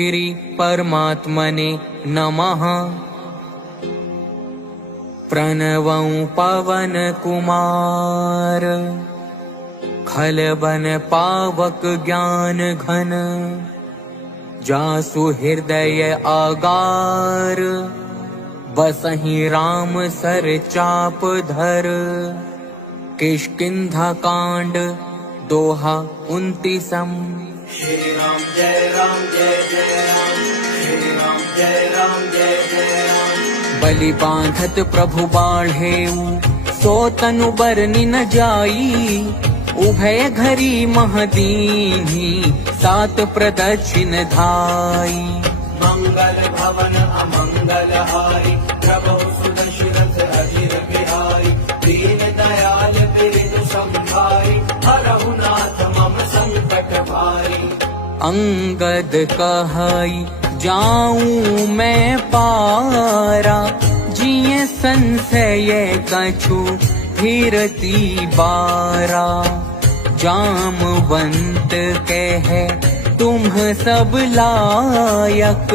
श्री परमात्मने नमः। प्रणवं पवन कुमार, खलबन पावक ज्ञान घन, जासु हृदय आगार, बसहि राम सर चाप धर। किष्किंधा कांड दोहा 29। श्री राम जय जय राम, श्री राम जय राम। बलि बांधत प्रभु बाढ़ेऊ, सो तनु बरनि न जाई। उभय घरी महदीन्ही, सात प्रदक्षिण धाई। मंगल भवन अमंगल हारी, प्रभु सुदशरथ अजिर बिहारी। दीन दयाल बिरधु संभारी, हरहु नाथ मम संकट भारी। अंगद कहई जाऊं मैं पारा, जिये संशय कछु फिरती बारा। जामवंत कहे तुम सब लायक,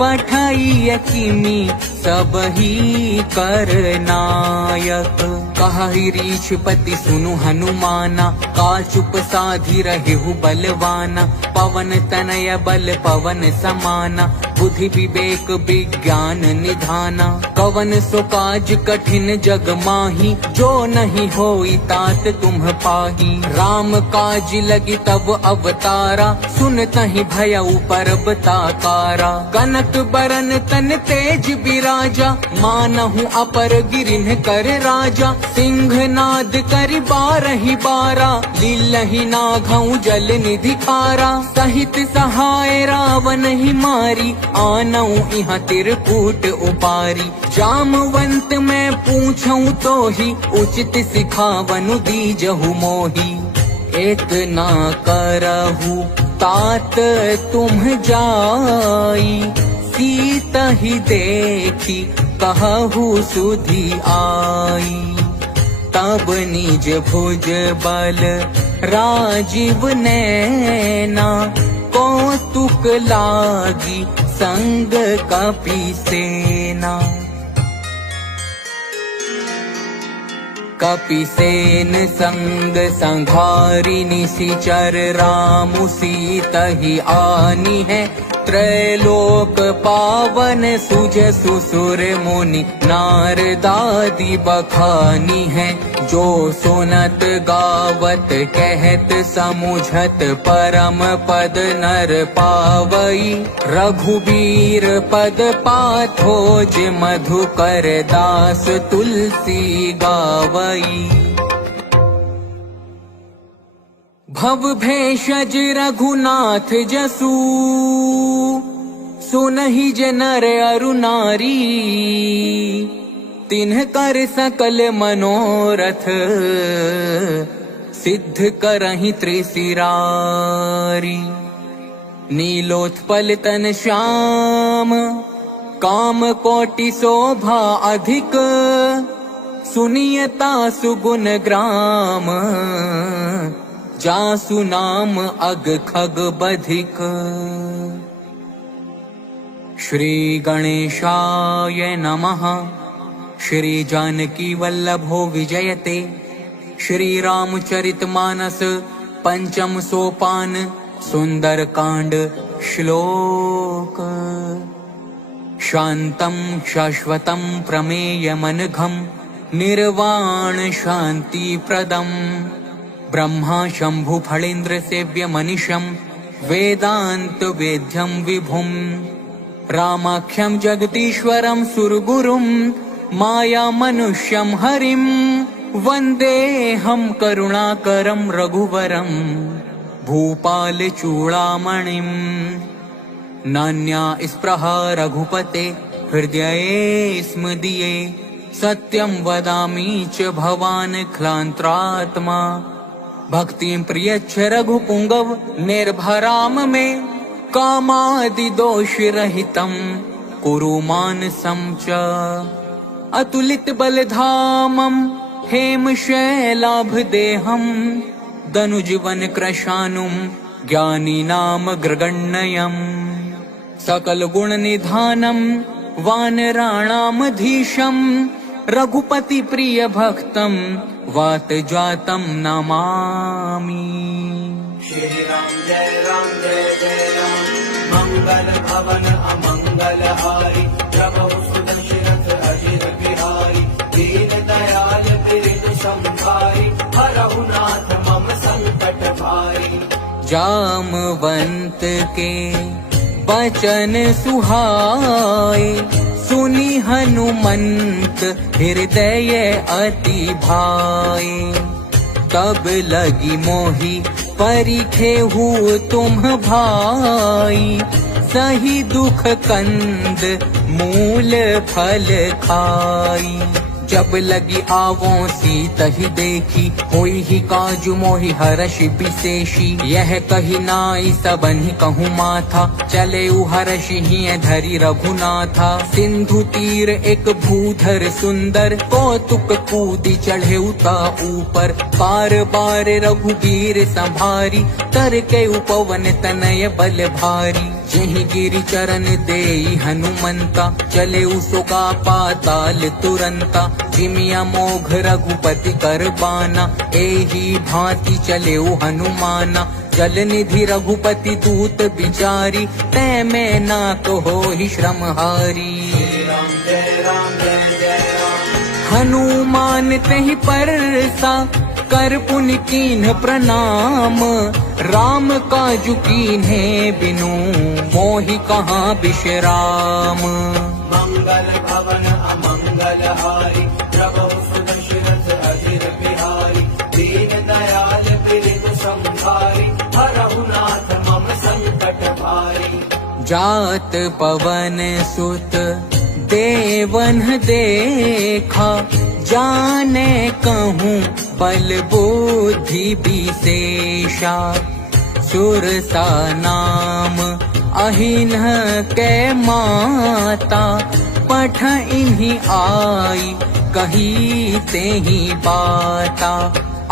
पठाई किमी सब ही कर नायक। कहि रीछपति सुनु हनुमाना, का चुप साधी रहु बलवाना। पवन तनय बल पवन समाना, बुद्धि विवेक विज्ञान निधाना। कवन सो काज कठिन जग माही, जो नहीं होई तात तुम पाही। राम काज लगी तब अवतारा, सुनतहि भयउ परब ताकारा। कनक बरन तन तेज बिराजा, मानहु अपर गिरिन कर राजा। सिंहनाद करि बारहि बारा, लीलहि नाघउ जल निधि खारा। सहित सहाय रावण ही मारी, आनऊ इहाँ तिरकूट उपारी। जामवंत मैं पूछऊं तो ही, उचित सिखावनु दीजहु मोही। एक ना करहु तात तुम जाई, सीता ही देखी कहहु सुधि आई। तब निज भुज बल राजीव नैना, कौतुक लागी संग कपि सेना। कपि सेन संग संघारी, निशिचर रामु सीता ही आनी है। त्रैलोक पावन सुजसु सुर मुनि, नारदादि बखानी है। जो सुनत गावत कहत समुझत, परम पद नर पावई। रघुबीर पद पाथोज, मधुकर दास तुलसी गावई। भव भेषज रघुनाथ जसु, सुनहि जे नर अरु नारी। तिन्ह कर सकल मनोरथ, सिद्ध करहि त्रिशिरारी। नीलोत्पल तन श्याम, काम कोटि शोभा अधिक। सुनियता सुगुण ग्राम, जासु नाम अग खग बधिक। श्री गणेशाय नमः। श्री जानकी वल्लभो विजयते। श्री रामचरितमानस पंचम सोपान, सुंदर कांड श्लोक। शांतं शाश्वतं प्रमेयमनघं, निर्वाण शांति प्रदम्। ब्रह्मा शंभु फणीन्द्र सेव्य मनीषं, वेदांत वेद्यं विभुम्। रामाख्यं जगदीश्वरं सुरगुरुं, माया मनुष्यं हरिं। वन्देऽहं करुणाकरं रघुवरं, भूपाल चूड़ामणिम्। नान्या स्पृहा रघुपते, हृदये स्म दिये। सत्यं वदामि च भवान् क्लान्त्रात्मा। भक्तिं प्रियच्छ रघुपुंगव, निर्भराम मे। कामादि दोष रहितं, कुरु मानसं च। अतुलित बलधामं, हेम शैलाभ देहं। दनुजवन कृशानुं, ज्ञानी नाम ग्रगण्यम्। सकल गुण निधानम वानराणामधीशम रघुपति प्रिय भक्तम वात जातम नमामि। श्री राम जय जय राम। मंगल भवन अमंगल हारी प्रभु सुदशरथ अजिर बिहारी। दीन दयाल बिरदु संभारी हरहु नाथ मम संकट भारी। जामवंत के बचन सुहाए सुनी हनुमंत हृदय अति भाए। तब लगी मोहि परिखेहु तुम भाई सही दुख कंद मूल फल खाई। जब लगी आवों सीतहि देखी होई ही काजु मोहि हर्ष विशेषी। यह कही नाई सबन्हि कहूँ माथा चले हर्ष ही धरि रघुनाथा। सिंधु तीर एक भूधर सुंदर कौतुक कूदी चढ़े उता ऊपर। बार बार रघुबीर संभारी तर के उपवन तनय बल भारी। जहि गिरि चरण देई हनुमंता चले उसका पाताल तुरंता। जिमिया मोघ रघुपति कर बाना एही भांति चले हनुमाना। जल निधि रघुपति दूत बिचारी तै में ना कहो ही श्रम हारी। राम जय जय राम। हनुमान तहि परसा कर पुनि कीन्ह प्रणाम। राम काजु कीन्हे बिनु मोहि कहाँ विश्राम। मंगल भवन अमंगल हारी प्रभु सुदशरथ अजिर बिहारी। दीन दयाल बिरदु संभारी हरहु नाथ मम संकट भारी। जात पवन सुत देवन देखा जाने कहूँ बल बुद्धि विशेषा। सुरसा नाम अहिन्ह के माता पठ इन्हीं आई कही तेहि बाता।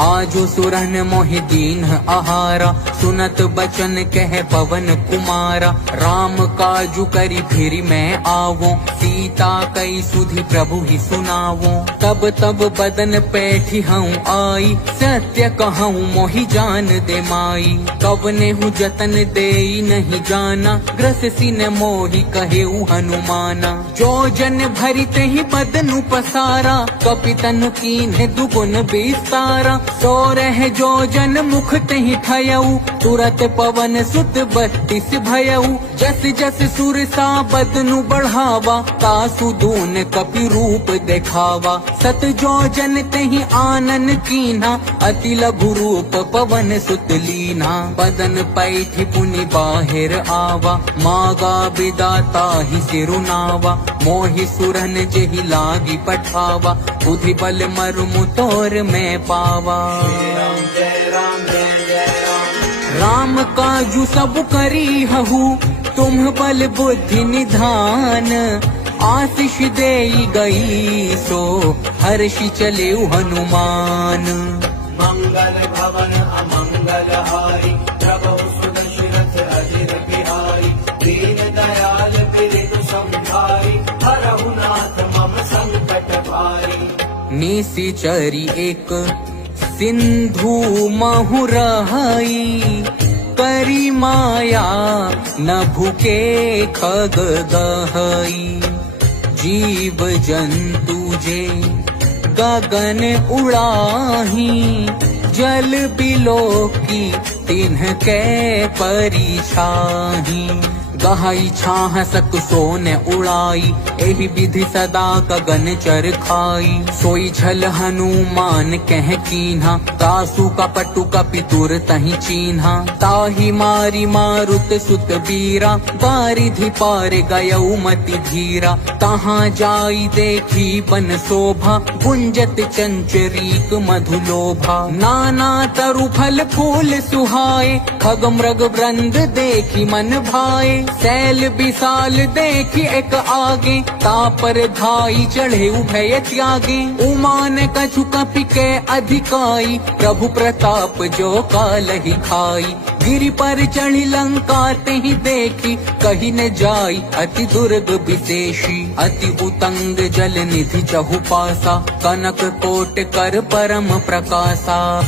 आजो सुरन मोहि दीन आहारा सुनत बचन कह पवन कुमारा। राम काजु करी फिर मैं आवो सीता कई सुधि प्रभु ही सुनावो। तब तब बदन पैठी हूँ आई सत्य कहूँ मोहि जान दे माई। कवने हूँ जतन दे नहीं जाना ग्रस सिन मोहि कहे हनुमाना। जो जन भरी ही बदनु पसारा कपितन कीन्ह दुगुन विस्तारा। सो रह जो जन मुख तहि ठयऊ तुरत पवन सुत 32 भयऊ। जस जस सुरसा बदनु बढ़ावा तासु दून कपि रूप देखावा। सत जो जन तहि आनन कीन्हा अति लघु रूप पवन सुत लीना। बदन पैठि पुनि बाहिर आवा मागा विदाता ही सिरुनावा। मोहि सुरन जेहि लागी पठावा बुद्धि बल मरुमु तोर में पावा। राम जय जय राम। राम काजु सब करी हहु तुम बल बुद्धि निधान। आशीष देई गई सो हर्षि चले हनुमान। मंगल भवन अमंगल हारी प्रभु सुदशरथ अजिर बिहारी। दीन दयाल बिरदु संभारी हरहु नाथ मम संकट भारी। निशिचरी एक सिंधु महु रहाई करी माया न भूके खग गहई। जीव जंतु जे गगन उड़ाही जल बिलो की तिन्ह के परिछाही। गहाई छाह सक सोन उड़ाई एहि विधि सदा गगन चर खाई। सोई छल हनुमान कह कीन्हा तासु कपटु कपितुर तहि चीन्हा। ताहि मारी मारुत सुत बीरा बारिधि पार गयऊ मति धीरा। तहाँ जाई देखी बन शोभा गुंजत चंचरीक मधुलोभा। नाना तरु फल फूल सुहाए खग मृग वृंद देखी मन भाए। सैल विशाल देखी एक आगे, तापर धाई चढ़े उभय त्यागे। उमान कछु कपि के अधिकाई, प्रभु प्रताप जो काल ही खाई। गिरि पर चढ़ी लंका तेहि देखी, कही न जाई अति दुर्ग विशेषी। अति उतंग जल निधि चहु पासा, कनक कोट कर परम प्रकाशा।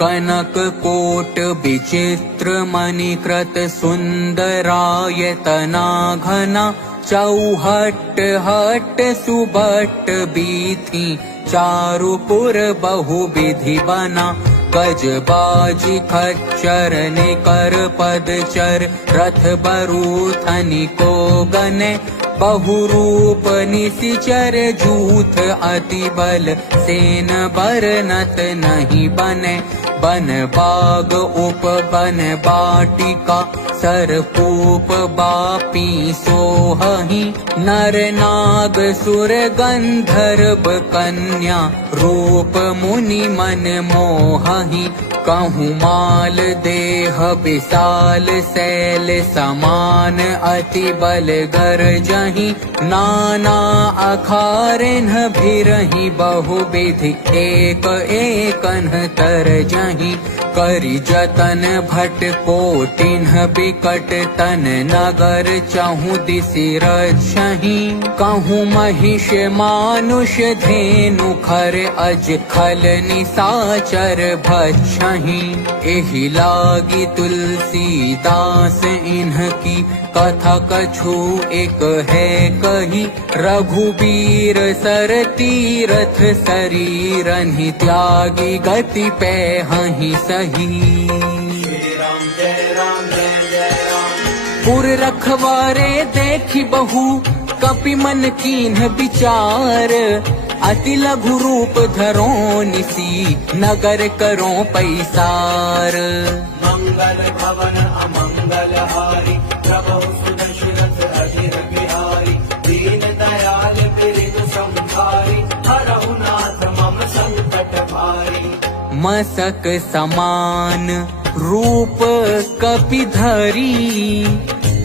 कनक कोट विचित्र मणिकृत सुंदरायतना घना। चौहट हट सुबट बीथी, चारुपुर बहु विधि बना। गजबाजी खच्चर निकर पदचर, रथ बरूथनि को गने। बहुरूप निशिचर जूथ अति बल, सेन बरनत नहीं बने। बन बाग उप बन बाटिका, सरपूप बापी सोहहि। नर नाग सुर गंधर्व कन्या, रूप मुनि मन मोहहि। कहूँ माल देह विशाल, सैल समान अति बल गरजहि। नाना अखारिन भिरहि, बहुविधि एक एकन तरजहि। करि जतन भट कोटिन्ह बिकट, तन नगर चहु दिसि रक्षहि। कहूँ महिष मानुष धेनु, खर अज खल निसाचर भक्षहि। एहि लागी तुलसीदास इन्हकी, कथा कछु एक है कही। रघुबीर सर तीरथ शरीरहि, त्यागी गति पैहहि सही। श्री राम जय राम जय जय राम। पुर रखवारे देखी बहु, कपि मन कीन्ह विचार। अति लघु रूप धरो निसी, नगर करो पैसार। मंगल भवन अमंगल हारी, प्रभु सुदशरथ अजिर बिहारी। दीन दयाल बिरधु संभारी, हरहु नाथ मम संकट भारी। मसक समान रूप कपि धरी,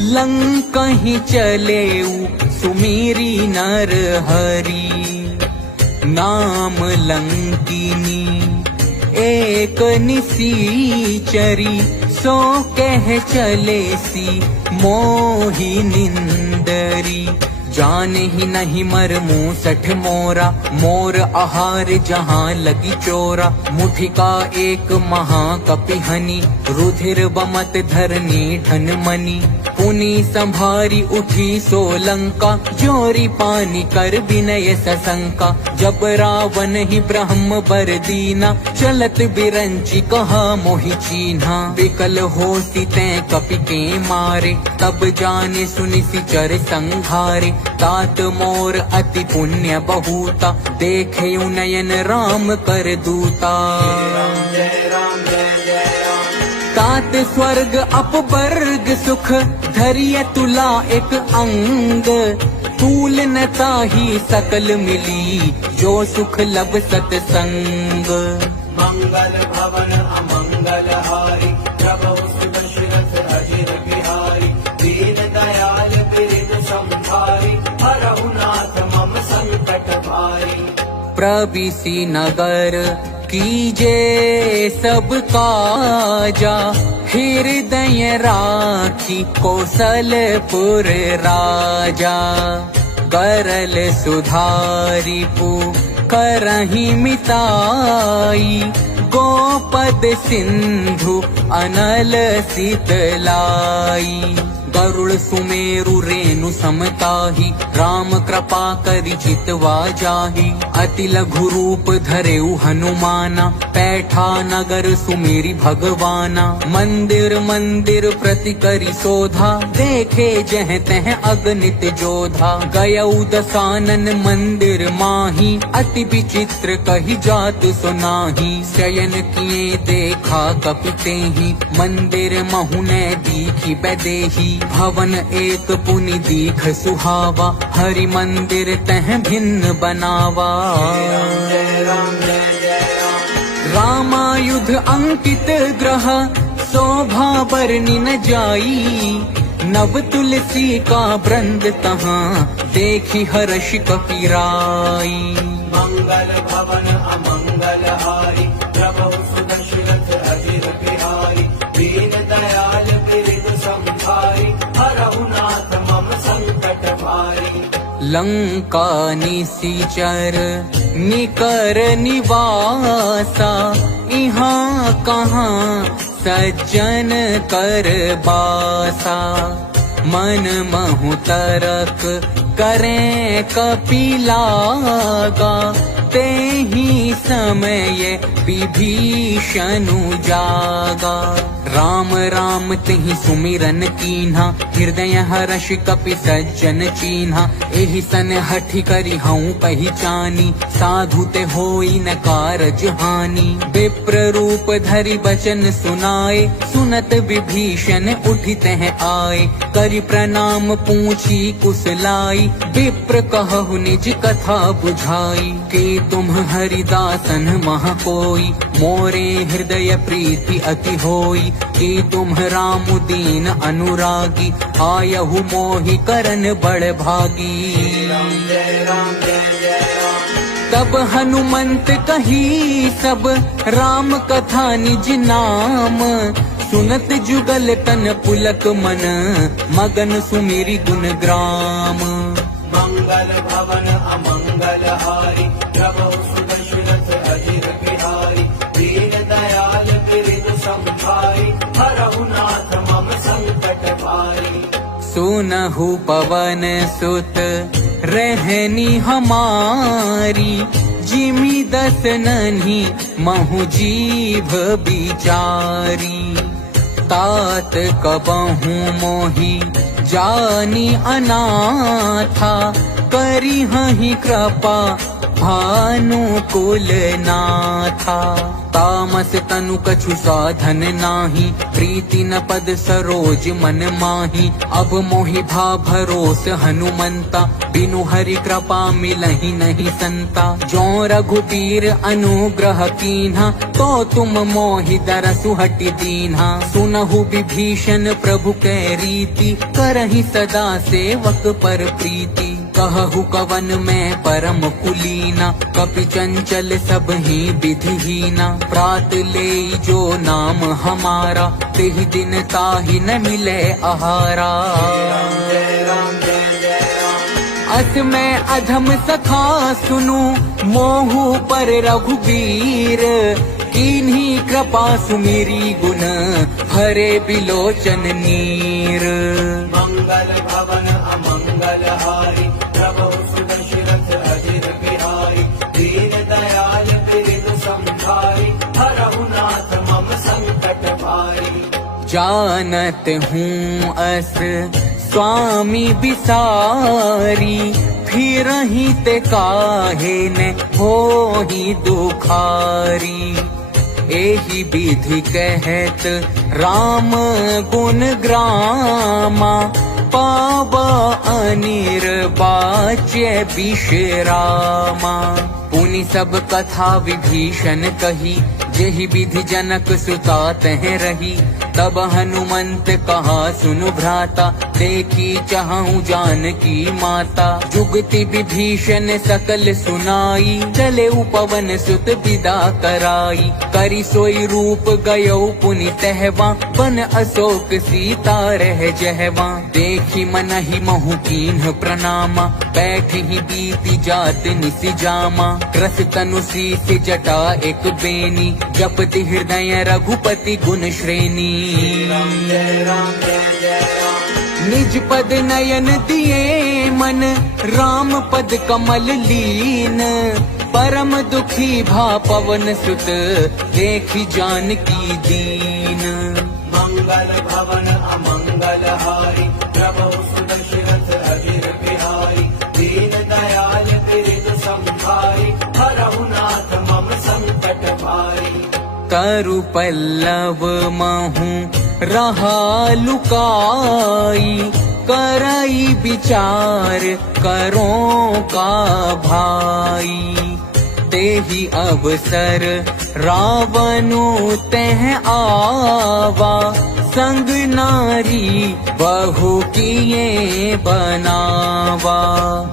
लंकहि चलेउ सुमीरी नर हरि। नाम लंकिनी एक निसीचरी, सो कह चले सी मोहि निंदरी। जान ही नहीं मर मूसठ मोरा, मोर आहार जहाँ लगी चोरा। मुठिका एक महाकपिहनि, रुधिर बमत धरनी धन मनी। पुनि संभारी उठी सोलंका, जोरी पानी कर विनय सशंका। जब रावण ही ब्रह्म बर दीना, चलत बिरंची कहा मोहि चीन्हा। विकल होसी तैं कपि के मारे, तब जाने सुनि सिचर संघारे। तात मोर अति पुण्य बहुता, देखे नयन राम कर दूता। जय राम जय जय राम। तात स्वर्ग अपवर्ग सुख, धरिय तुला एक अंग। तूल न ताहि सकल मिली, जो सुख लब सतसंग। मंगल भवन अमंगल हारी, प्रभु सुदशरथ अजिर बिहारी। दीन दयाल बिरधु संभारी, हरहु नाथ मम संकट भारी। प्रविसी नगर कीजे सब काजा, हृदय राखी कौशलपुर राजा। करल सुधारी करहि मिताई, गोपद सिंधु अनल शीतलाई। गरुड़ सुमेरु रेणु समताही, राम कृपा करि चितवा जाहि। अति लघु रूप धरेउ हनुमाना, पैठा नगर सुमेरि भगवाना। मंदिर मंदिर प्रति करि शोधा, देखे जह तह अगणित जोधा। गयउ दसानन मंदिर माही, अति विचित्र कहि जात सुनाही। शयन किए देखा कपि तेहि, मंदिर महुने दीखि बैदेही। भवन एक पुनि दीख सुहावा, हरि मंदिर तह भिन्न बनावा। जय राम जय जय राम। रामायुध अंकित ग्रह, शोभा बरनी न जाई, नव तुलसी का वृंद तहाँ देखी हर्ष कपीराई। मंगल भवन अमंगल हारी, प्रभु सुदशरथ अजिर बिहारी। दीन दयाल बिरद संभारी, हरहु नाथ मम संकट भारी। लंका निसीचर निकर निवासा, यहाँ कहाँ सज्जन कर बासा। मन महु तरक करें कपिलागा, ते ही समय विभीषणु जागा। राम राम तिहि सुमिरन कीन्हा, हृदय हर्ष कपि सज्जन चीन्हा। एहि सन हठि करि हऊँ पहिचानी, साधु ते होई न कारज हानि। विप्र रूप धरि बचन सुनाए, सुनत विभीषण उठित हैं आए। करि प्रणाम पूछी कुशलाई, विप्र कहु निज कथा बुझाई। के तुम हरिदासन मह कोई, मोरे हृदय प्रीति अति होई। कि तुम राम दीन अनुरागी, आयहु मोहि करन बड़ भागी। राम जय राम जय जय राम। तब हनुमंत कही सब, राम कथा निज नाम। सुनत जुगल तन पुलक मन, मगन सुमिरि गुण ग्राम। मंगल भवन अमंगल हारी, प्रभु सुदशरथ अजिर बिहारी। दीन दयाल बिरद संभारी, हरहु नाथ मम संकट भारी। सुनहु पवन सुत रहनी हमारी, जिमि दस नन्ही महु जीभ बिचारी। तात कबहु मोहि जानी अनाथा, करी हहि कृपा भानुकुल नाथा। तामस तनु कछु साधन नाही, प्रीति न पद सरोज मन माही। अब मोहि भा भरोस हनुमंता, बिनु हरि कृपा मिलहि नहीं संता। जो रघुबीर अनुग्रह कीन्हा, तो तुम मोहि दरसु हटि दीन्हा। सुनहु विभीषण प्रभु कै रीति, करहि सदा सेवक पर प्रीति। कहु कवन में परम कुलीना, कपि चंचल सब ही विधिहीना। प्रात ले जो नाम हमारा, तेहि दिन ताहि न मिले आहारा। जय राम जय जय राम। अस में अधम सखा सुनु, मोहु पर रघुबीर। कीन्ही कृपा सुमिरी गुण, हरे बिलोचन नीर। मंगल भवन अमंगल हारी, प्रभु सुदशरथ अजिर बिहारी। दीन दयाल बिरद संभारी, हरहु नाथ मम संकट भारी। जानत हूँ अस स्वामी बिसारी, फिरहि ते काहे न होहि दुखारी। एहि विधि कहत राम गुण ग्रामा, पावा अनिर्वाच्य विश्रामा। पुनि सब कथा विभीषण कही, जेहि विधि जनक सुता तह रही। तब हनुमंत कहा सुनु भ्राता, देखी चाहूं जानकी माता। जुगति विभीषण सकल सुनाई, चले पवन सुत विदा कराई। करि सोई रूप गयो पुनि तहवा, बन अशोक सीता रह जहवा। देखी मनहि महु कीन्ह प्रणामा, बैठ ही बीती जात निसि जामा। रस तनु शीस जटा एक बेनी, जपति हृदय रघुपति गुण श्रेणी। राम जय राम जय जय राम। निज पद नयन दिए मन, राम पद कमल लीन। परम दुखी भा पवन सुत, देखी जानकी दीन। मंगल भवन अमंगल हारी, प्रभु सुदशरथ अजिर बिहारी। दीन दयाल बिरद संभारी, हरहु नाथ मम संकट भारी। तरु पल्लव महु रहा लुकाई, करई विचार करो का भाई। ते ही अवसर रावणु तह आवा, संग नारी बहु किए बनावा।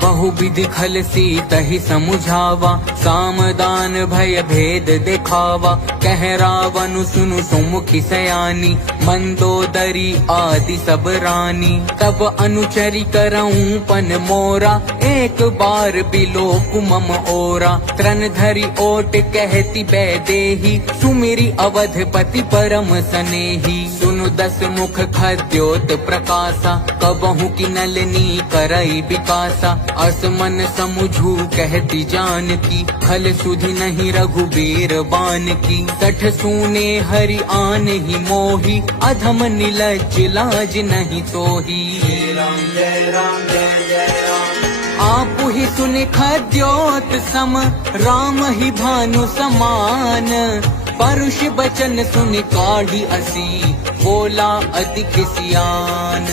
बहुविधि खल सीत ही समुझावा, सामदान भय भेद दिखावा। कह रावण सुनु सुमुखी सयानी, मंदोदरी आदि सब रानी। तब अनुचरी करऊं पन मोरा, एक बार बिलो कुमम ओरा। त्रन धरी ओट कहती बैदेही, सुमिरी अवधपति परम सनेही। सुनु दस मुख खद्योत प्रकाशा, कबहु की नलनी करई विकासा। असमन समुझू कहती जानकी, खल सुधि नहीं रघुबीर बान की। सठ सूने हरि आन ही मोही, अधम निलज्ज लाज नहीं तोही। राम जय राम जय जय राम। आप ही सुन खद्योत सम, राम ही भानु समान। परुष बचन सुन काढ़ी असी, बोला अति खिसियान।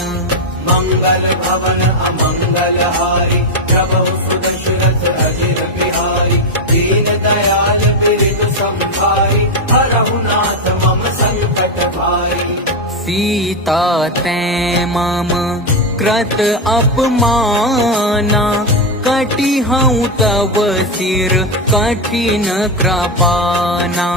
मंगल भवन अमंगल हारी, प्रभु सुदशरथ अजिर बिहारी। दीन दयाल बिरद संभारी, हरहु नाथ मम संकट भारी। सीता तै मम कृत अपमाना, कटी हूँ तव सिर कठिन कृपाना।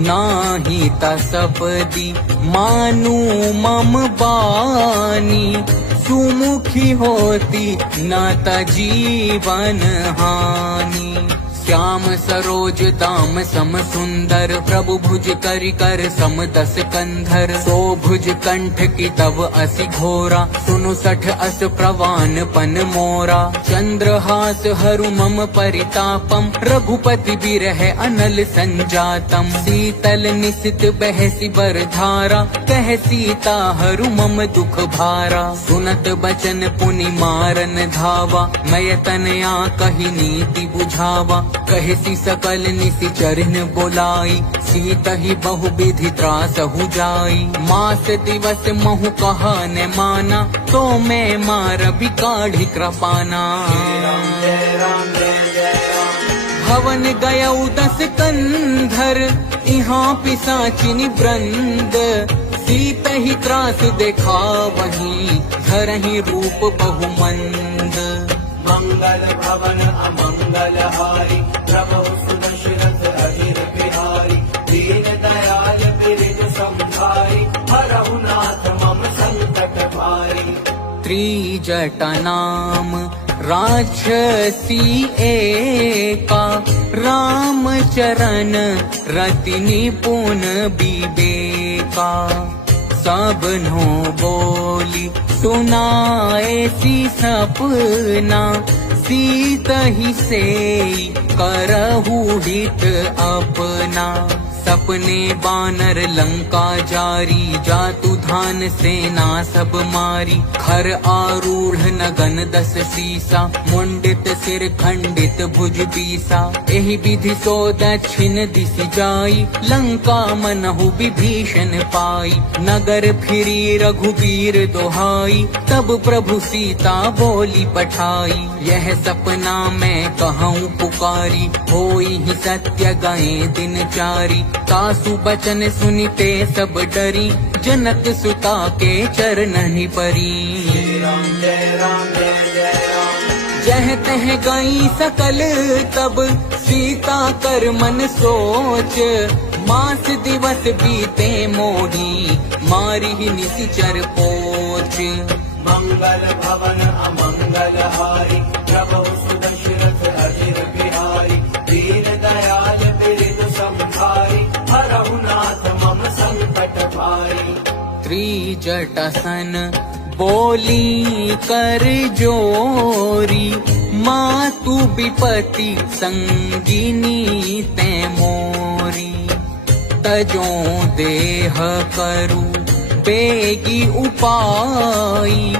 नाही तसपदी मानु मम बानी, सुमुखी होती न त जीवन हानि। श्याम सरोज दाम सम सुंदर, प्रभु भुज करि कर सम दस कंधर। सो भुज कंठ की तव असि घोरा, सुनु सठ अस प्रवान पन मोरा। चंद्रहास हरु मम परितापम, रघुपति बिरह अनल संजातम। शीतल निशित बहसी बर धारा, कह सीता हरु मम दुख भारा। सुनत बचन पुनि मारन धावा, मैं तनया कही नीति बुझावा। कहसी सकल निसि चरण बोलाई, सीत ही बहु विधि त्रास हु जाई। मास दिवस महु कहा न माना, तो मैं मार भी काढ़ी कृपाना। राम जय राम जय जय राम। भवन गयौ दस कंधर, इहाँ पिशाचिनी वृंद। सीत ही त्रास देखा वहीं, धरहि रूप बहुमंद। मंगल भवन अमंगल हारी, प्रभु सुदशरथ अजिर बिहारी। दीन दयाल बिरद संभारी, हरहु नाथ मम संकट भारी। त्रिजटा नाम राक्षसी एका, राम चरण रति निपुण विवेका। सबनो बोली सुनाए सी सपना, सीत ही से करहु हित अपना। सपने बानर लंका जारी, जातु धान सेना सब मारी। खर आरूढ़ नगन दस सीसा, मुंडित सिर खंडित भुज बीसा। एहि विधि सो दक्षिण दिश जाई, लंका मनहु विभीषण पाई। नगर फिरी रघुबीर दोहाई, तब प्रभु सीता बोली पठाई। यह सपना मैं कहूँ पुकारी, होई ही सत्य गए दिन चारी। सासु बचन सुनिते सब डरी, जनक सुता के चरणहि परी। राम जय राम जय जय राम। जह तह गई सकल तब, सीता कर मन सोच। मास दिवस बीते मोही, मारी ही निशिचर पोच। मंगल भवन अमंगल हारी, प्रभु सुदशरथ अजिर बिहारी। दीन दयाल बिरद संभारी, हरहु नाथ मम संकट भारी। त्रिजटा सन बोली कर जोरी, मातु विपति संगिनी ते मोरी। तजों देह करु बेगी उपाई,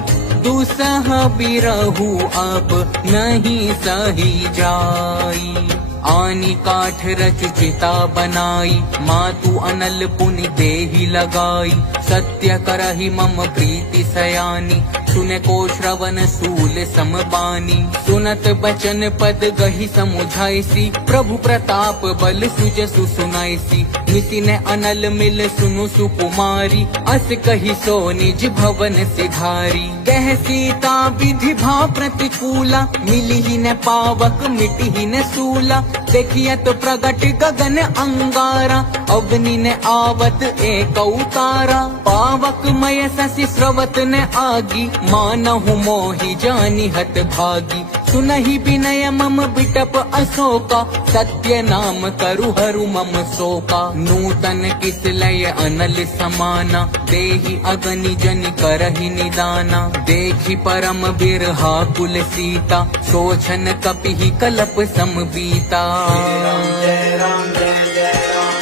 दुसह बिरहु अब नहीं सही जाई। आनी काठ रच चिता बनाई, मातु अनल पुनि देहि लगाई। सत्य करहि मम प्रीति सयानी, सुने को श्रवण सूल समबानी। सुनत बचन पद गहि समुझाइसी, प्रभु प्रताप बल सुजसु सुनाइसी। मिसि ने अनल मिल सुनु सुकुमारी, अस कहि सो निज भवन सिधारी। कह सीता विधि भाव प्रतिकूला, मिली ही न पावक मिटी ही न सूला। देखिए तो प्रगट गगन अंगारा, अग्नि ने आवत एक उतारा। पावक मय शशि स्रवत ने आगी, मानहु मोहि जानि हत भागी। सुनहि विनय मम बिटप अशोका, सत्य नाम करु हरु मम शोका। नूतन किस लय अनल समाना, देहि अगनि जन करहि निदाना। देखि परम बिरहा कुल सीता, सोचन कपिहि कलप समबीता। जय राम जय जय राम।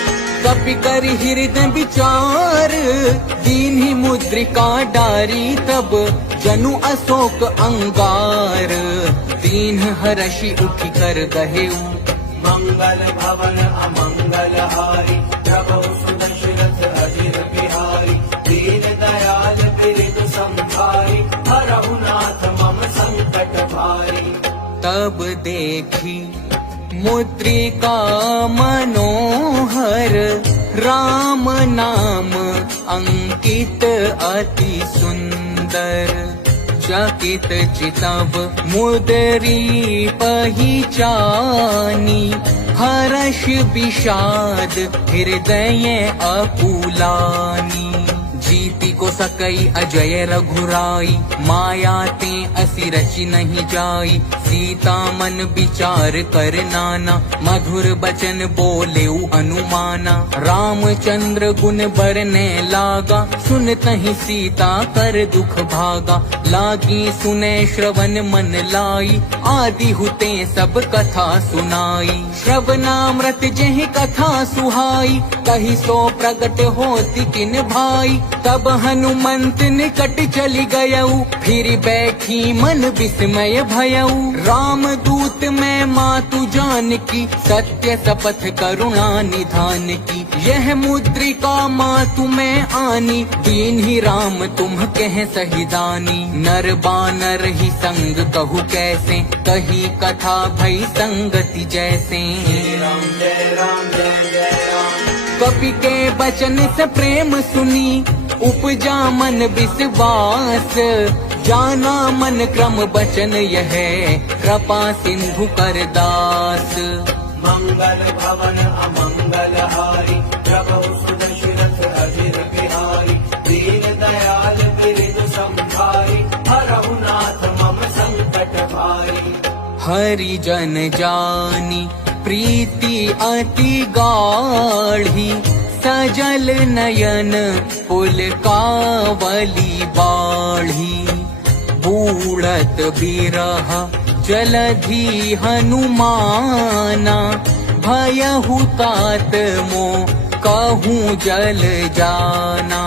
कपि करि हृदय विचार, दीन्हि मुद्रिका डारी। तब जनु अशोक अंगार, दीन हरषि उठि कर गहेउ। मंगल भवन अमंगल हारी, प्रभु सुदशरथ अजिर बिहारी। दीन दयाल बिरधु संभारी, हरहु नाथ मम संकट भारी। तब देखी मुद्रिका मनोहर, राम नाम अंकित अति सुंदर। चकित चितव मुदरी पहिचानी, हर्ष विषाद हृदय अकुलानी। जीति को सकई अजय रघुराई, माया ते असि रचि नहीं जाई। सीता मन विचार कर नाना, मधुर बचन बोलेउ अनुमाना। रामचंद्र गुण बरने लागा, सुनतहि सीता कर दुख भागा। लागी सुने श्रवण मन लाई, आदि हुते सब कथा सुनाई। श्रवणामृत जेहि कथा सुहाई, कहि सो प्रगट होति किन भाई। तब हनुमंत निकट चली गयऊ, फिर बैठी मन विस्मय भयऊ। राम दूत में मातु जानकी, सत्य शपथ करुणा निधान की। यह मुद्रिका मातु में आनी, दीन ही राम तुम कह सहिदानी। नर बानर ही संग कहु कैसे, कही कथा भई संगति जैसे। राम जय राम जय जय राम। कपि के बचन से प्रेम सुनी, उपजा मन विश्वास। जाना मन क्रम बचन यह, कृपा सिंधु कर दास। मंगल भवन अमंगल हारी, प्रभु सुदशरथ अजिर बिहारी। दीन दयाल बिरधु संभारी, हरहु नाथ मम संकट भारी। हरि जन जानी प्रीति अति गाढ़ी, सजल नयन पुलकावली बाढ़ी। बूढ़त बिरह जलधि हनुमाना, भयहु तात मो कहूँ जल जाना।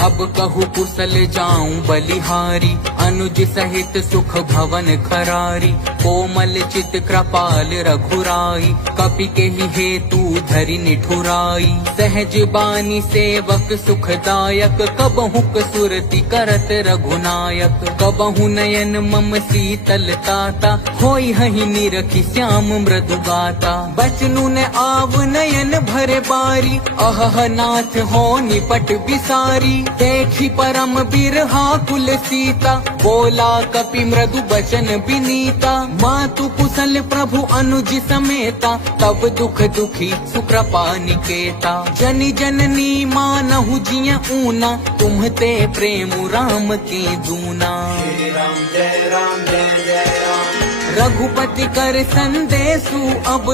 अब कहु कुशल जाऊं बलिहारी, अनुज सहित सुख भवन खरारी। कोमल चित कृपाल रघुराई, कपि के ही हेतु धरि निठुराई। सहज बानी सेवक सुखदायक, कबहु सुरति करत रघुनायक। कबहु नयन मम शीतल ताता, होई हहि निरखि श्याम मृदु गाता। बचनु ने आव नयन भरे बारी, अहह नाथ हो निपट बिसारी। देखी परम बिरहा कुल सीता, बोला कपि मृदु बचन बिनीता। मातु कुशल प्रभु अनुज समेता, तब दुख दुखी सुकृपा निकेता। जनि जननी मानहु जिय ऊना, तुम्हते प्रेम राम के दूना। श्री राम जय राम जय जय राम। रघुपति कर संदेशु अब,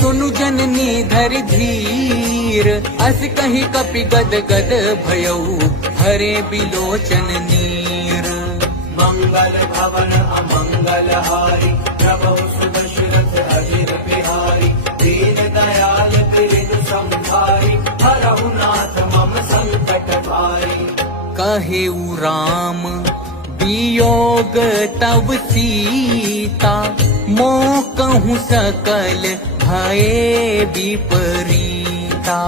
सुनु जननी धर धीर। अस कहि कपि गद गद भयऊ, हरे बिलोचन नीर। मंगल भवन अमंगल हारी, प्रभु सुदशरथ अजिर बिहारी। दीन दयाल बिरधु संभारी, हरहु नाथ मम संकट भारी। कहेउ राम वियोग तब सीता, मोह कहूँ सकल भये विपरीता।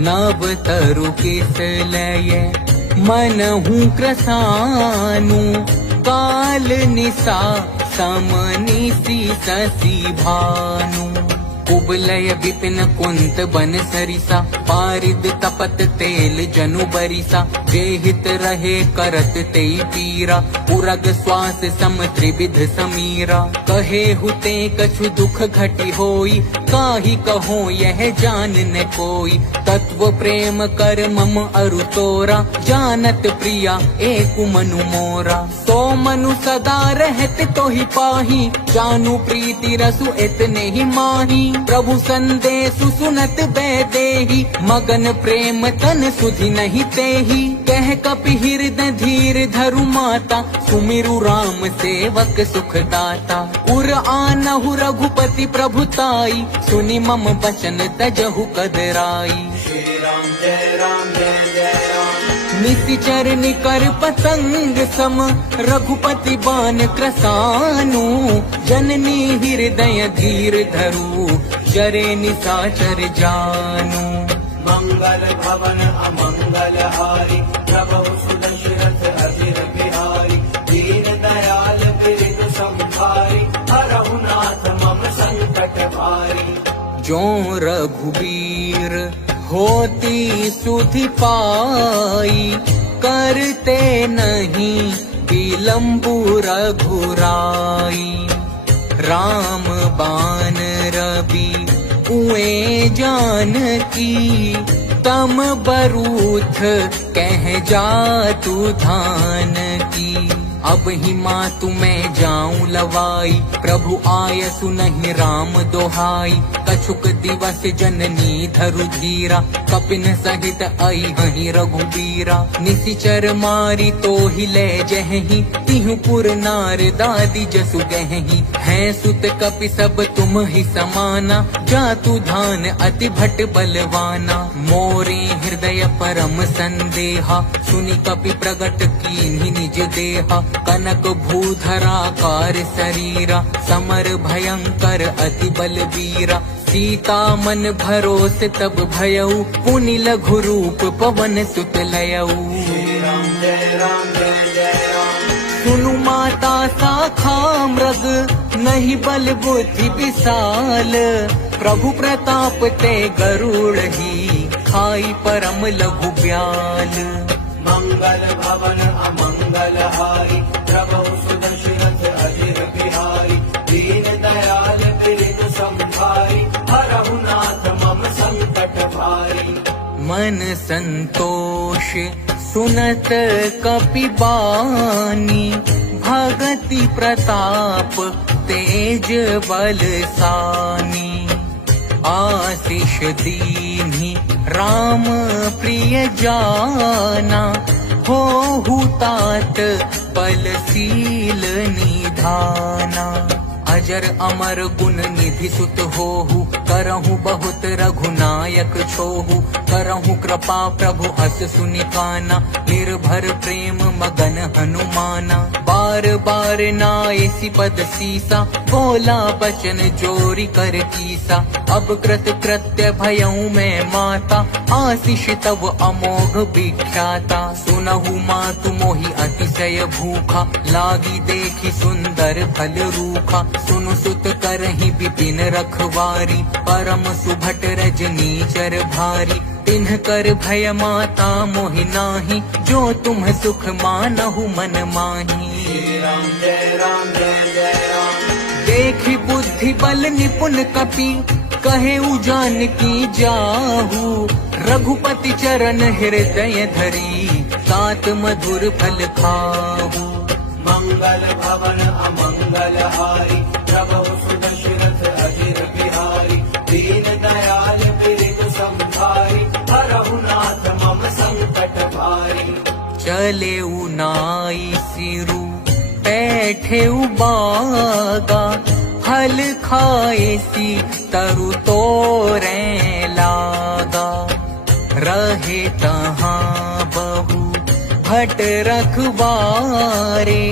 नव तरु किस लय मन हूँ क्रसानु, काल निशा समनिशि शशि भानु। कुबलय विपिन कुंत बन सरिसा, पारिद तपत तेल जनु बरिसा। जे हित रहे करत तेई पीरा, उरग श्वास सम त्रिविध समीरा। कहे हुते कछु दुख घटी होई, काहि कहो यह जान न कोई। तत्व प्रेम कर मम अरु तोरा, जानत प्रिया एक मनु मोरा। सो मनु सदा रहत तो ही पाही, जानु प्रीति रसु इतने ही माही। प्रभु संदेशु सुनत बैदेही, मगन प्रेम तन सुधि नहीं तेही। कह कपि हृदय धीर धरु माता, सुमिरु राम सेवक सुख दाता। उर आनहु रघुपति प्रभुताई, सुनि मम बचन तजहु कदराई। श्री राम जय राम जय जय राम। निशिचर निकर पतंग सम, रघुपति बान क्रसानु। जननी हृदय धीर धरु, जरे निशाचर जानु। मंगल भवन अमंगल हारी, प्रभु सुदशरथ अजिर बिहारी। दीन दयाल बिरधु संभारी, हरहु नाथ मम संकट भारी। जो रघुबीर होती सुधि पाई, करते नहीं विलंबु रघुराई। राम बान रवि कुएं जानकी, तम बरूथ कह जातु धान की। अब ही मातु मैं जाऊं लवाई, प्रभु आयसु नहीं राम दोहाई। कछुक दिवस जननी धरु धीरा, कपिन सहित आई हहीं रघुबीरा। निशिचर मारी तो ही ले जहही, तिहु पुर नार दादी जसु गहही। हैं सुत कपि सब तुम ही समाना, जातु धान अति भट बलवाना। मोरे हृदय परम संदेहा, सुनि कपि प्रगट कीन्ही निज देहा। कनक भूधराकार शरीरा, समर भयंकर अति बलवीरा। सीता मन भरोसे तब भयऊ, पुनि लघु रूप पवन सुत लयऊ। श्री राम जय राम जय जय राम। सुनु माता शाखा मृग, नहीं बल बुद्धि विशाल। प्रभु प्रताप ते गरुड़ ही, खाई परम लघु ब्याल। मंगल भवन अमंगल हारी, प्रभु सुदशरथ अजिर बिहारी। दीन दयाल बिरधु संभारी, हरहु नाथ मम संकट भारी। मन संतोष सुनत कपि बानी, भगति प्रताप तेज बलसानी। आशीष दीन्ही राम प्रिय जाना, होहु तात बलशील निधाना। अजर अमर गुण निधि सुत होहु, करहु बहुत रघुनायक छोहु। करहु कृपा प्रभु अस सुनि काना, निर्भर प्रेम मगन हनुमाना। बार बार नायसी पद सीसा, बोला बचन जोरी कर कीसा। अब कृत कृत्य भयऊ मैं माता, आशीष तव अमोघ विख्याता। सुनहु मातु मोहि अतिशय भूखा, लागी देखी सुंदर फल रूखा। सुनु सुत करहि विपिन रखवारी, परम सुभट रजनी चर भारी। तिन्ह कर भय माता मोहि नाही, जो तुम सुख मानहु मन माही। श्री राम जय राम जय जय राम। देखि बुद्धि बल निपुण कपि, कहे उजान की जाहू। रघुपति चरण हृदय धरी, तात मधुर फल खाहू। मंगल भवन अमंगल हारी, प्रभु सुदशरथ अजिर बिहारी। दीन दयाल बिरधु संभारी, हरहु नाथ मम संकट भारी। चले नाई सिरु बैठे बागा, फल खाए सी तरु तोरे लागा। रहे तहाँ बहु भट रखवारे,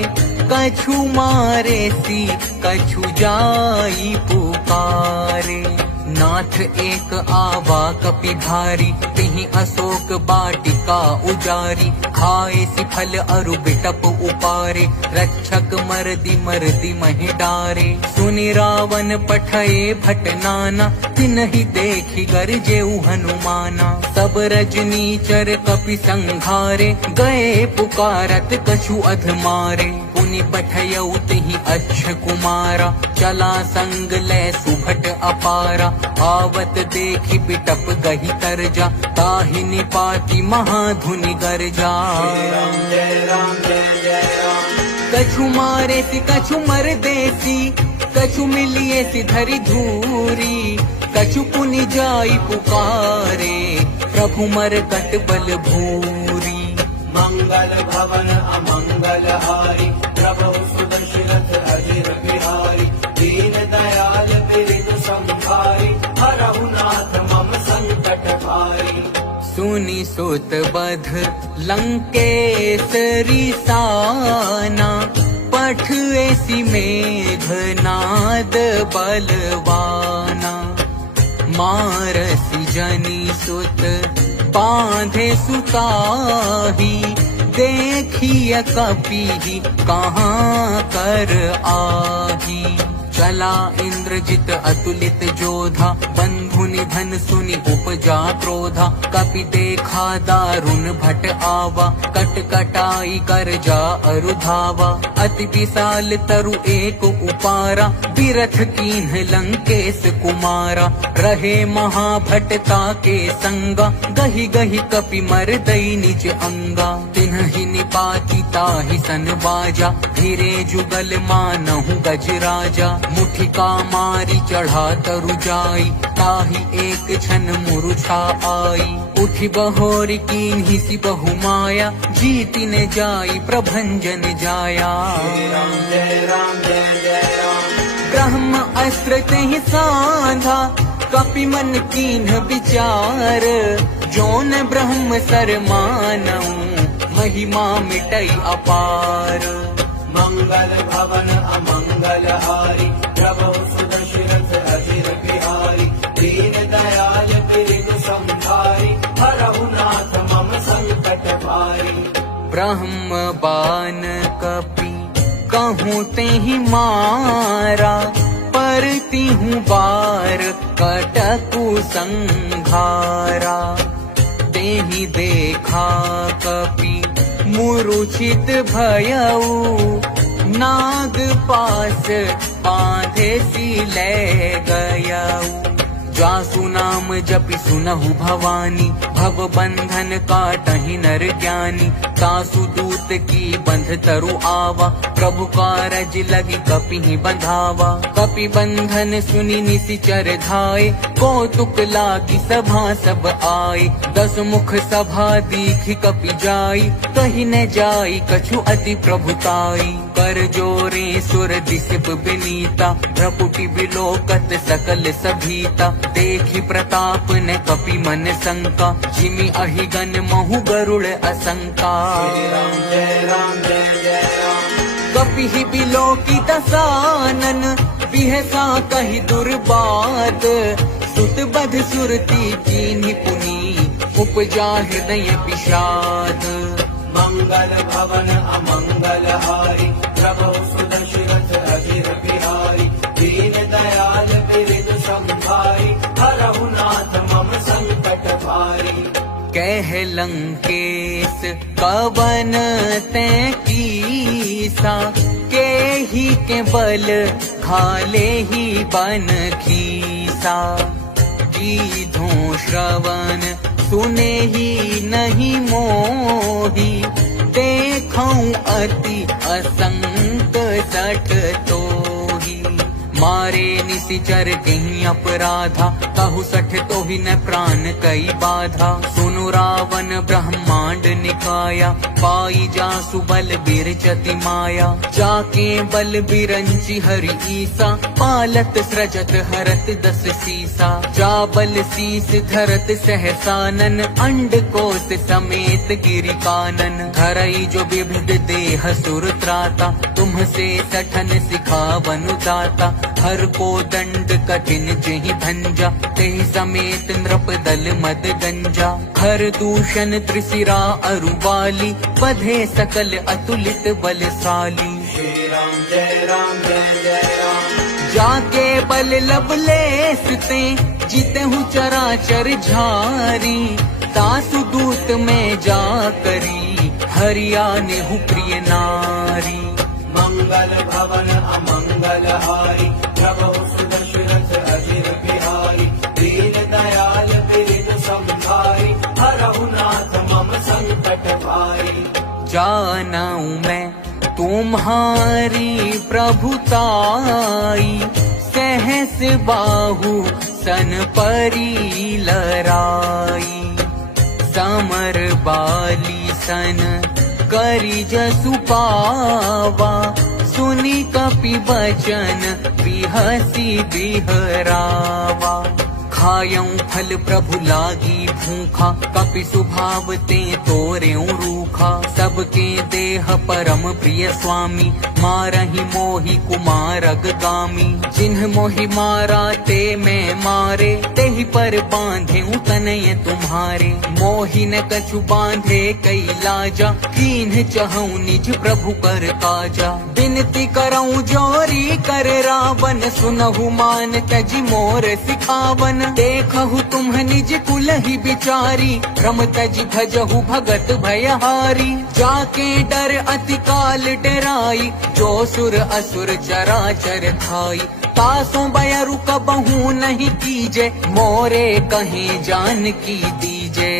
कछु मारे सी कछु जाई पुकारे। नाथ एक आवा कपि भारी, तिहि अशोक बाटिका उजारी। खाए सी फल अरु बिटप उपारे, रक्षक मरदी मरदी महि डारे। सुनि रावण पठये भट नाना, तिनहि देखि गरजेउ हनुमाना। सब रजनीचर कपि संघारे, गए पुकारत कछु अध मारे। पुनि पठयउ तिहि अच्छ कुमारा, चला संग लै सुभट अपारा। आवत देखि बिटप गही तरजा, ताहि निपाति महाधुनि गरजा। जय राम जय जय राम। कछु मारे सी कछु मर देसी, कछु मिलिए सी धरि धूरी। कछु पुनि जाई पुकारे, प्रभु मर कट बल भूरी। मंगल भवन अमंगल हारी, प्रभु सुदशरथ अजिर बिहारी। दीन दयाल बिरधु संभारी, हरहु नाथ मम संकट भारी। सुनि सुत बध लंकेसरी साना, पठए सी मेघनाद बलवाना। मारसी जनि सुत बांधे सुताही, देखिय कपि कहाँ कर आही। चला इंद्रजित अतुलित जोधा, बंधु निधन सुनि उपजा क्रोधा। कपि देखा दारुण भट आवा, कट कटाई कर जा अरुधावा। अति विशाल तरु एक उपारा, बिरथ कीन्ह लंकेश कुमारा। रहे महाभटता के संगा, गही गही कपि मर दई निज अंगा। तिन्हि निपाति ताहि सन बाजा, धीरे जुगल मानहु गजराजा। मुठिका मारी चढ़ा तरु जाई, ताहि एक क्षण मुरुछा आई। उठि बहोर कीन्हि सी बहु माया, जीति न जाई प्रभंजन जाया। जय राम जय जय राम। ब्रह्म अस्त्र तेहि साधा, कपि मन कीन्ह विचार। जोन ब्रह्म सर मानऊ, महिमा मिटई अपार। मंगल भवन अमंगल हारी, प्रभु सुदशरथ अजिर बिहारी। दीन दयाल बिरधु संभारी, हरहु नाथ मम संकट भारी। ब्रह्म बान कपि कहूँ तेहि मारा, परती हूँ बार कटकु संघारा। तेहि देखा कपि मूर्छित भयऊ, नाग पास बांधे सी ले गयऊ। जासु नाम जपि सुनहु भवानी, भव बंधन काटहि नर ज्ञानी। सासु दूत की बंध तरु आवा, प्रभु कारज लगी कपि बंधावा। कपि बंधन सुनि निशिचर धाये, कौतुक लागी सभा सब आए। 10 मुख सभा दीखि कपि जाई, कहि न जाई कछु अति प्रभुताई। कर जोरे सुर दिसिप बिनीता, प्रपुटि बिलोकत सकल सभीता। देखि प्रताप न कपि मन शंका, जिमि अहिगन महु गरुड़ असंका। जय राम जय जय राम। कपि ही बिलोकी दसानन, बिहसा कहि दुर्बात। सुत बध सुरती कीन्हि पुनि, उपजा हृदय विषाद। मंगल भवन अमंगल हारी, प्रभु सुदशरथ अजिर बिहारी। दीन दयाल बिरधु संभारी, हरहु नाथ मम संकट भारी। कह लंकेश कवन तैं कीसा, के ही के बल खाले ही बन खीसा। कीधों श्रवण सुने ही नहीं मोही, देखऊं अति असंक सट तोही। मारे निशिचर कहीं अपराधा, कहु सठ तो ही न प्राण कई बाधा। सुनु रावण ब्रह्मांड निकाया, पाई जासु बल बिरचति माया। जाके बल बिरंची हरि ईसा, पालत सृजत हरत दस सीसा। जा बल शीस धरत सहसानन, अंड कोश समेत गिरि कानन। धरई जो विविध देह सुर त्राता, तुमसे सठन सिखावनु दाता। हर को दंड कठिन जेहि भंजा, तेहि समेत नृप दल मद गंजा। खर दूषण त्रिशिरा अरुबाली, बधे सकल अतुलित बलशाली। श्री राम जय राम जय जय राम। जाके बल लवलेस ते, जितहु चराचर झारी। तासु दूत में जा करी, हरिया नेहु प्रिय नारी। मंगल भवन अमंगल हारी, प्रभु सुदशरथ अजिर बिहारी। दीन दयाल बिरिन संभारी, हरहु नाथ मम संकट भारी। जानऊ मैं तुम्हारी प्रभुताई, सहस बाहु सन परी लराई। समर बाली सन करी जसु पावा, सुनी कपि बचन बिहसी बिहरावा। खायऊं फल प्रभु लागी भूखा, कपि सुभाव ते तोरेऊ रूखा। सबके देह परम प्रिय स्वामी, मारहि मोहि कुमारग गामी। जिन्ह मोहि मारा ते मैं मारे, तेहि पर बांधेऊ तनय तुम्हारे। मोहि न कछु बांधे कई लाजा, कीन्ह चहऊं निज प्रभु कर काजा। बिनती करऊं जोरी कर रावण, सुनहु मान तजि मोर सिखावन। देखहु तुम निज कुल ही बिचारी, भ्रम तजि भजहु भगत भयहारी। जाके डर अति काल डराई, जो सुर असुर चराचर खाई। तासों बयरु कबहू नहीं कीजे, मोरे कहीं जान की दीजे।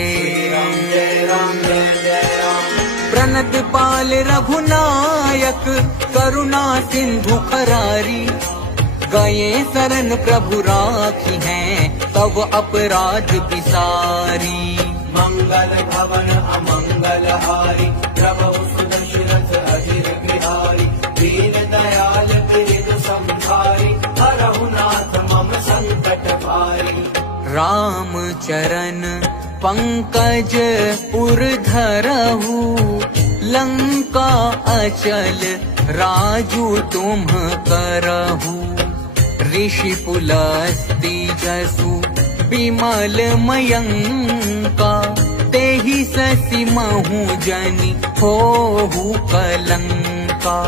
राम जय राम जय जय राम। प्रणत पाल रघुनायक, करुणा सिंधु खरारी। गए शरण प्रभु राखी हैं, तब अपराध बिसारी। मंगल भवन अमंगल हारी, प्रभु सुदशरथ अजिर बिहारी। दीन दयाल बिरिन संभारी, हरहु नाथ मम संकट भारी। राम चरण पंकज उर धरहु, लंका अचल राजू तुम करहु। ऋषि पुलस्ती जसु विमल मयंका, तेहि ससि महु जनि होहु कलंका।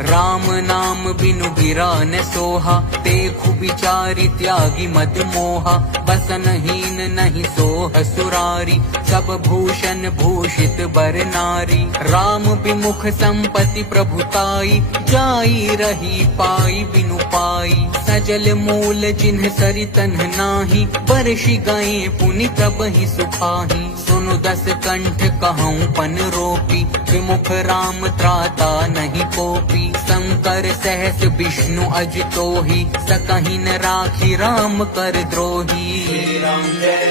राम नाम बिनु गिरा न सोहा, देखु बिचारी त्यागी मद मोहा। बसनहीन नहीं सोह सुरारी, सब भूषण भूषित बर नारी। राम विमुख संपत्ति प्रभुताई, जाई रही पाई बिनु पाई। सजल मूल जिन्ह सरितन नाही, बरषि गए पुनि तब ही सुखाही। सुनु दस कंठ कहूँ पन रोपी, विमुख राम त्राता नहीं कोपी। शंकर सहस विष्णु अजितोहि, सकहि न राखी राम कर द्रोही। राम जय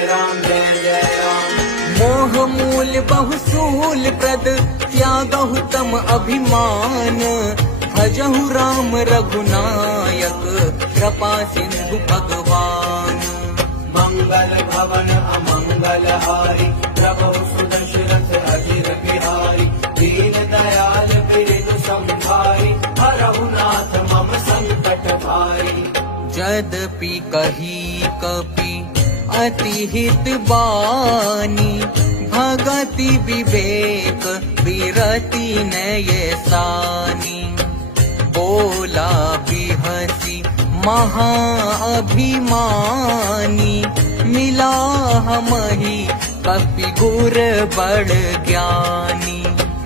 जय राम। मोह मूल बहुसूल प्रद, त्यागहु तम अभिमान। भजहु राम रघुनायक, कृपा सिंधु भगवान। मंगल भवन अमंगल हारी, प्रभु सुदशरथ अजिर बिहारी। दीन दयाल बिरिन संभारी, हरहु नाथ मम संकट भारी। यद्यपि कही कपि अति हित बानी, भगति विवेक विरति नय सानी। बोला बिहसी महा अभिमानी, मिला हमहि कपि गुर बड़ ज्ञानी।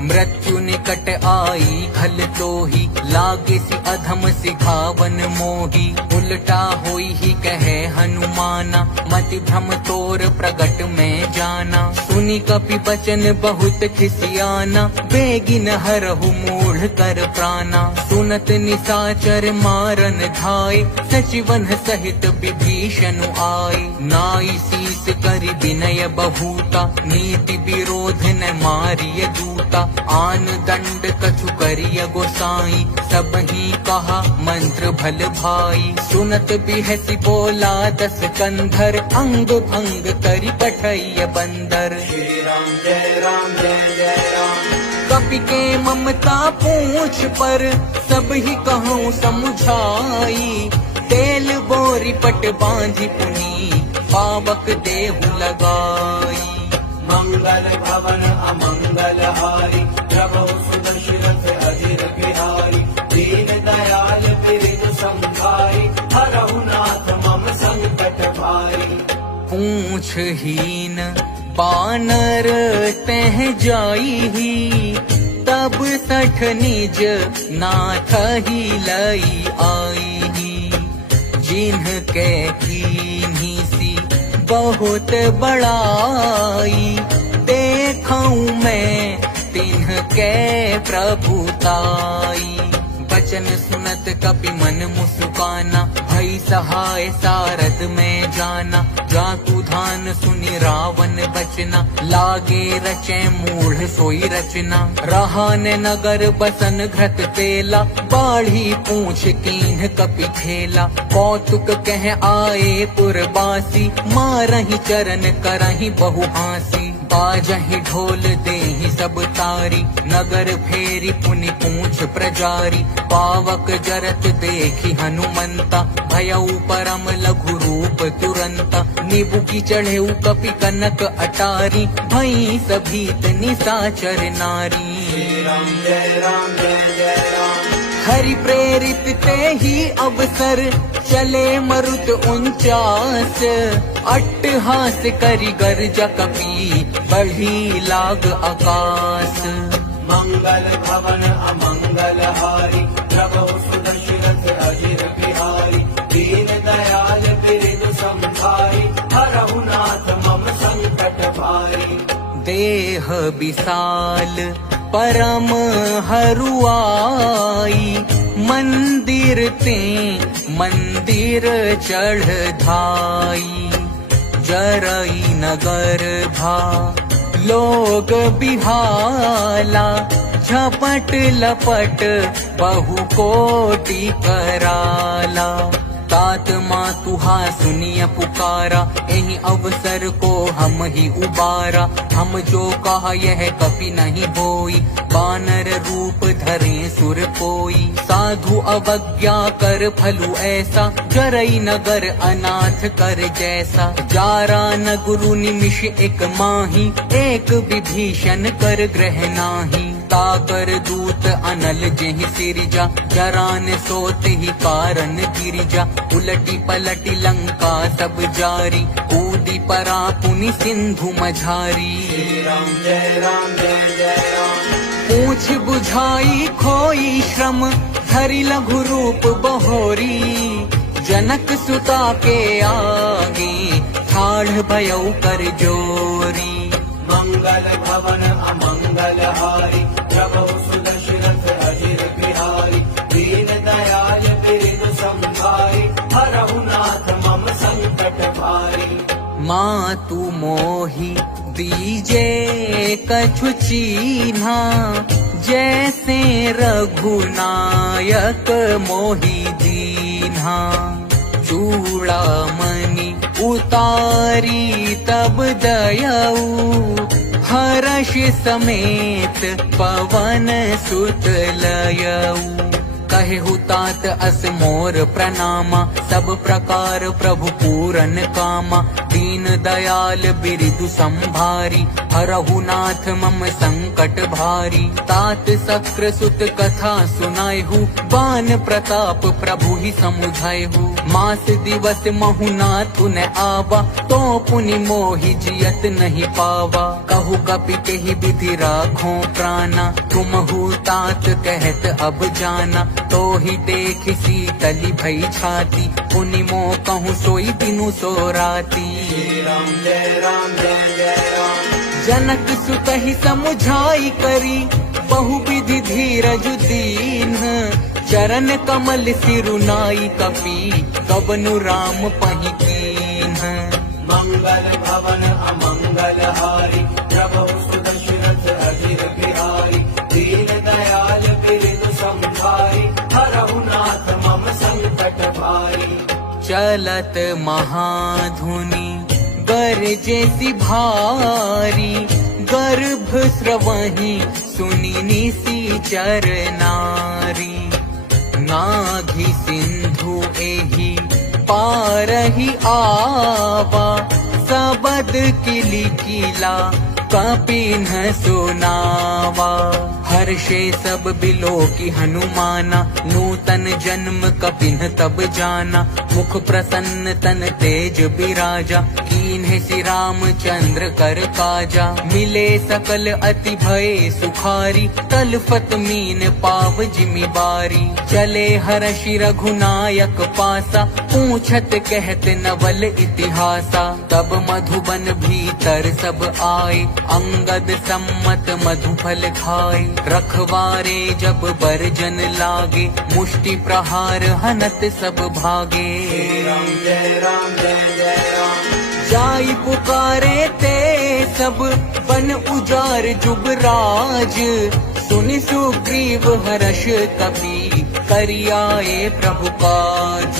मृत्यु निकट आई खल तोहि, लागे सि अधम सिखावन मोही। उल्टा होई ही कहे हनुमाना, मति भ्रम तोर प्रगट में जाना। सुनी कपि बचन बहुत खिसियाना, बेगिन हरहु मूढ़ मूढ़ कर प्राणा। सुनत निशाचर मारन धाय, सचिवन सहित विभीषण आए। नाई शीस करि विनय बहूता, नीति विरोध न मारिय दूता। आन दंड कछु करिय गोसाई, सब ही कहा मंत्र भल भाई। सुनत बिहसी बोला दस कंधर, अंग भंग करि पठैय बंदर। श्री राम जय राम जय जय राम। कपि के ममता पूछ पर, सब ही कहूँ समुझाई। तेल बोरी पट बांधी पुनी, पावक देहु लगाई। मंगल भवन अमंगल हारी, प्रभु सुदशरथ अजिर बिहारी। दीन दयाल बिरजु संभारी, हरहु नाथ मम संकट भारी। पूछ हीन बानर तह जाई, तब सठ निज नाथ ही लई आई। जिनके कीन्ही सी बहुत बड़ाई, देखूं मैं तिनके प्रभुताई। बचन सुनत कपि मन मुस्काना, भई सहाय सारद में जाना। जाकू धान सुनि रावण बचना, लागे रचे मूढ़ सोई रचना। रहान नगर बसन घृत तेला, बाढ़ी पूछ कीन्ह कपि खेला। कौतुक कह आए पुरबासी, मारहि चरण करहि बहु हासी। बाजहि ढोल देहि सब तारी, नगर फेरी पुनि पूछ प्रजारी। पावक जरत देखि हनुमंता, भयउ परम लघु रूप तुरंता। निबुकी चढ़ेउ कपि कनक अटारी, भई सभीत निशाचर नारी। श्री राम जय जय राम। हरि प्रेरित ते ही अवसर, चले मरुत 49। अट्टहास करि गर्जा कपि, बढ़ी लाग आकाश। मंगल भवन अमंगल हारी, प्रभु सुदशरथ अजिर बिहारी। दीन दयाल बिरजु संभारी, हरहु नाथ मम संकट भारी। देह विशाल परम हरुआई, मंदिर ते मंदिर चढ़ धाई। जरई नगर भा लोग बिहाला, झपट लपट बहु कोटि कराला। तात मातुहा सुनिय पुकारा, एहि अवसर को हम ही उबारा। हम जो कहा यह कपि नहीं बोई, बानर रूप धरे सुर कोई। साधु अवज्ञा कर फलु ऐसा, जरई नगर अनाथ कर जैसा। जारा न गुरु निमिष एक माही, एक विभीषण कर ग्रह नाही। ताकर दूत अनल जेहि सिरजा, जरान सोत ही कारण गिरिजा। उलटी पलटी लंका सब जारी, कूदी परा पुनि सिंधु मझारी। श्री राम जय जय राम। पूछ बुझाई खोई श्रम, धरि लघु रूप बहोरी। जनक सुता के आगे, ठाढ़ भयउ कर जोरी। मंगल भवन अमंगल हारी, प्रभु सुदशरथ अजिर बिहारी। दीन दयाल बिरजु संभारी, हरहु नाथ मम संकट भारी। मातु मोहि दीजे कछु चीन्हा, जैसे रघुनायक मोहि दीन्हा। चूड़ामणि उतारी तब दयऊ, हर्ष समेत पवन सुत लयऊ। कहेहु तात अस मोर प्रणामा, सब प्रकार प्रभु पूरन कामा। दीन दयाल बिरजु संभारी, हरहु नाथ मम संकट भारी। तात सक्र सुत कथा सुनायहु, बान प्रताप प्रभु ही समुझायहु। मास दिवस महु नाथु न आवा, तो पुनि मोहि जियत नहीं पावा। कहु कपि तेहि विधि राखो प्राणा, तुमहु तात कहत अब जाना। तो ही देख शीतली भई छाती, पुनि मो कहूँ सोई दिनु सो राती। श्री राम जय जय राम। जनक सुत ही समुझाई करी, बहुविधि धीरज दीन, चरण कमल सिरुनाई कपि, कबनु राम पहि कीन्ह। मंगल भवन अमंगल हारी, प्रभु सुदशरथ अधीर बिहारी, दीन दयाल बिरधु संभारी, हरहु नाथ मम संकट भारी। चलत महाधुनि गरजे भारी, गर्भ स्रवहि सुनि निशिचर नारी। नाघि सिंधु एहि पारहि आवा, सबद किलिकिला कपिन्ह सुनावा। हर्षे सब बिलोकी हनुमाना, नूतन जन्म कपिन्ह तब जाना। मुख प्रसन्न तन तेज बिराजा, कीन्हे श्री रामचंद्र कर काजा। मिले सकल अति भय सुखारी, तलफत मीन पाव जिमि बारी। चले हर्षि रघुनायक पासा, पूछत कहत नवल इतिहासा। तब मधुबन भीतर सब आए, अंगद सम्मत मधुफल खाए। रखवारे जब बरजन लागे, मुष्टि प्रहार हनत सब भागे। राम जय राम जय जय राम। जाई पुकारे ते सब, बन उजार जुबराज। सुनि सुग्रीव हर्ष कपि, करियाए प्रभु काज।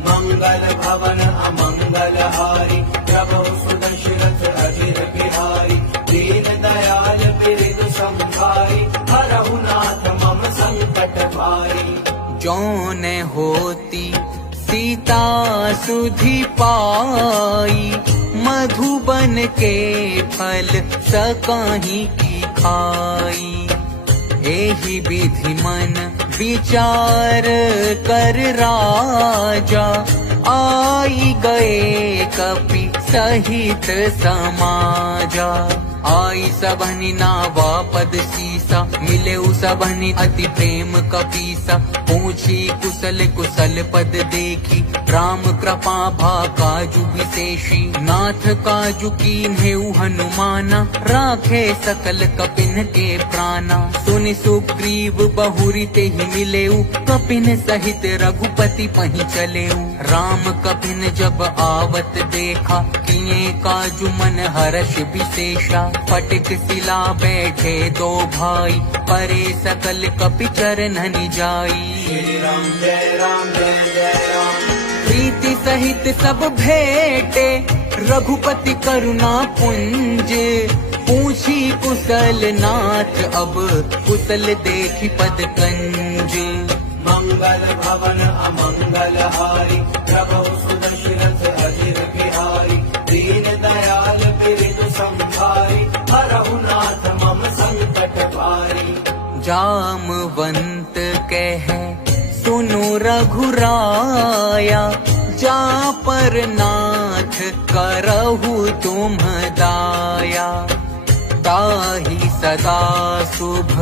मंगल भवन अमंगल हारी, प्रभु सुदशरथ अधीर बिहारी। दीन दयाल बिरधु संभारी, हरहु नाथ मम संकट भारी। जौन होती सीता सुधि पाई, मधुबन के फल सकहीं की खाई। एहि विधि मन विचार कर राजा, आई गए कपि सहित समाजा। आई सबनि नावा पद सीसा, मिले सबनि अति प्रेम कपीसा। पूछी कुशल कुशल पद देखी, राम कृपा भा काजु विशेषी। नाथ काजु कीन्हेउ हनुमाना, राखे सकल कपिन के प्राणा। सुनि सुग्रीव बहुरी तेहि मिलेउ, कपिन सहित रघुपति पहि चलेउ। राम कपिन जब आवत देखा, किए काजु मन हर्ष विशेषा। फटिक सिला बैठे दो भाई, परे सकल कपि चरणन जाई। श्री राम जय राम जय जय राम। प्रीति सहित सब भेटे, रघुपति करुणा पुंज। पूछी कुशल नाथ अब, कुशल देखी पद कंज। मंगल भवन अमंगल हारी, प्रभु सुदशरथ अधीर बिहारी। दीन दयाल बिरधु संभारी, हरहु नाथ मम संकट भारी। जामवंत कह सुनो रघुराया, जा पर नाथ करहु तुम दाया। ताहि सदा शुभ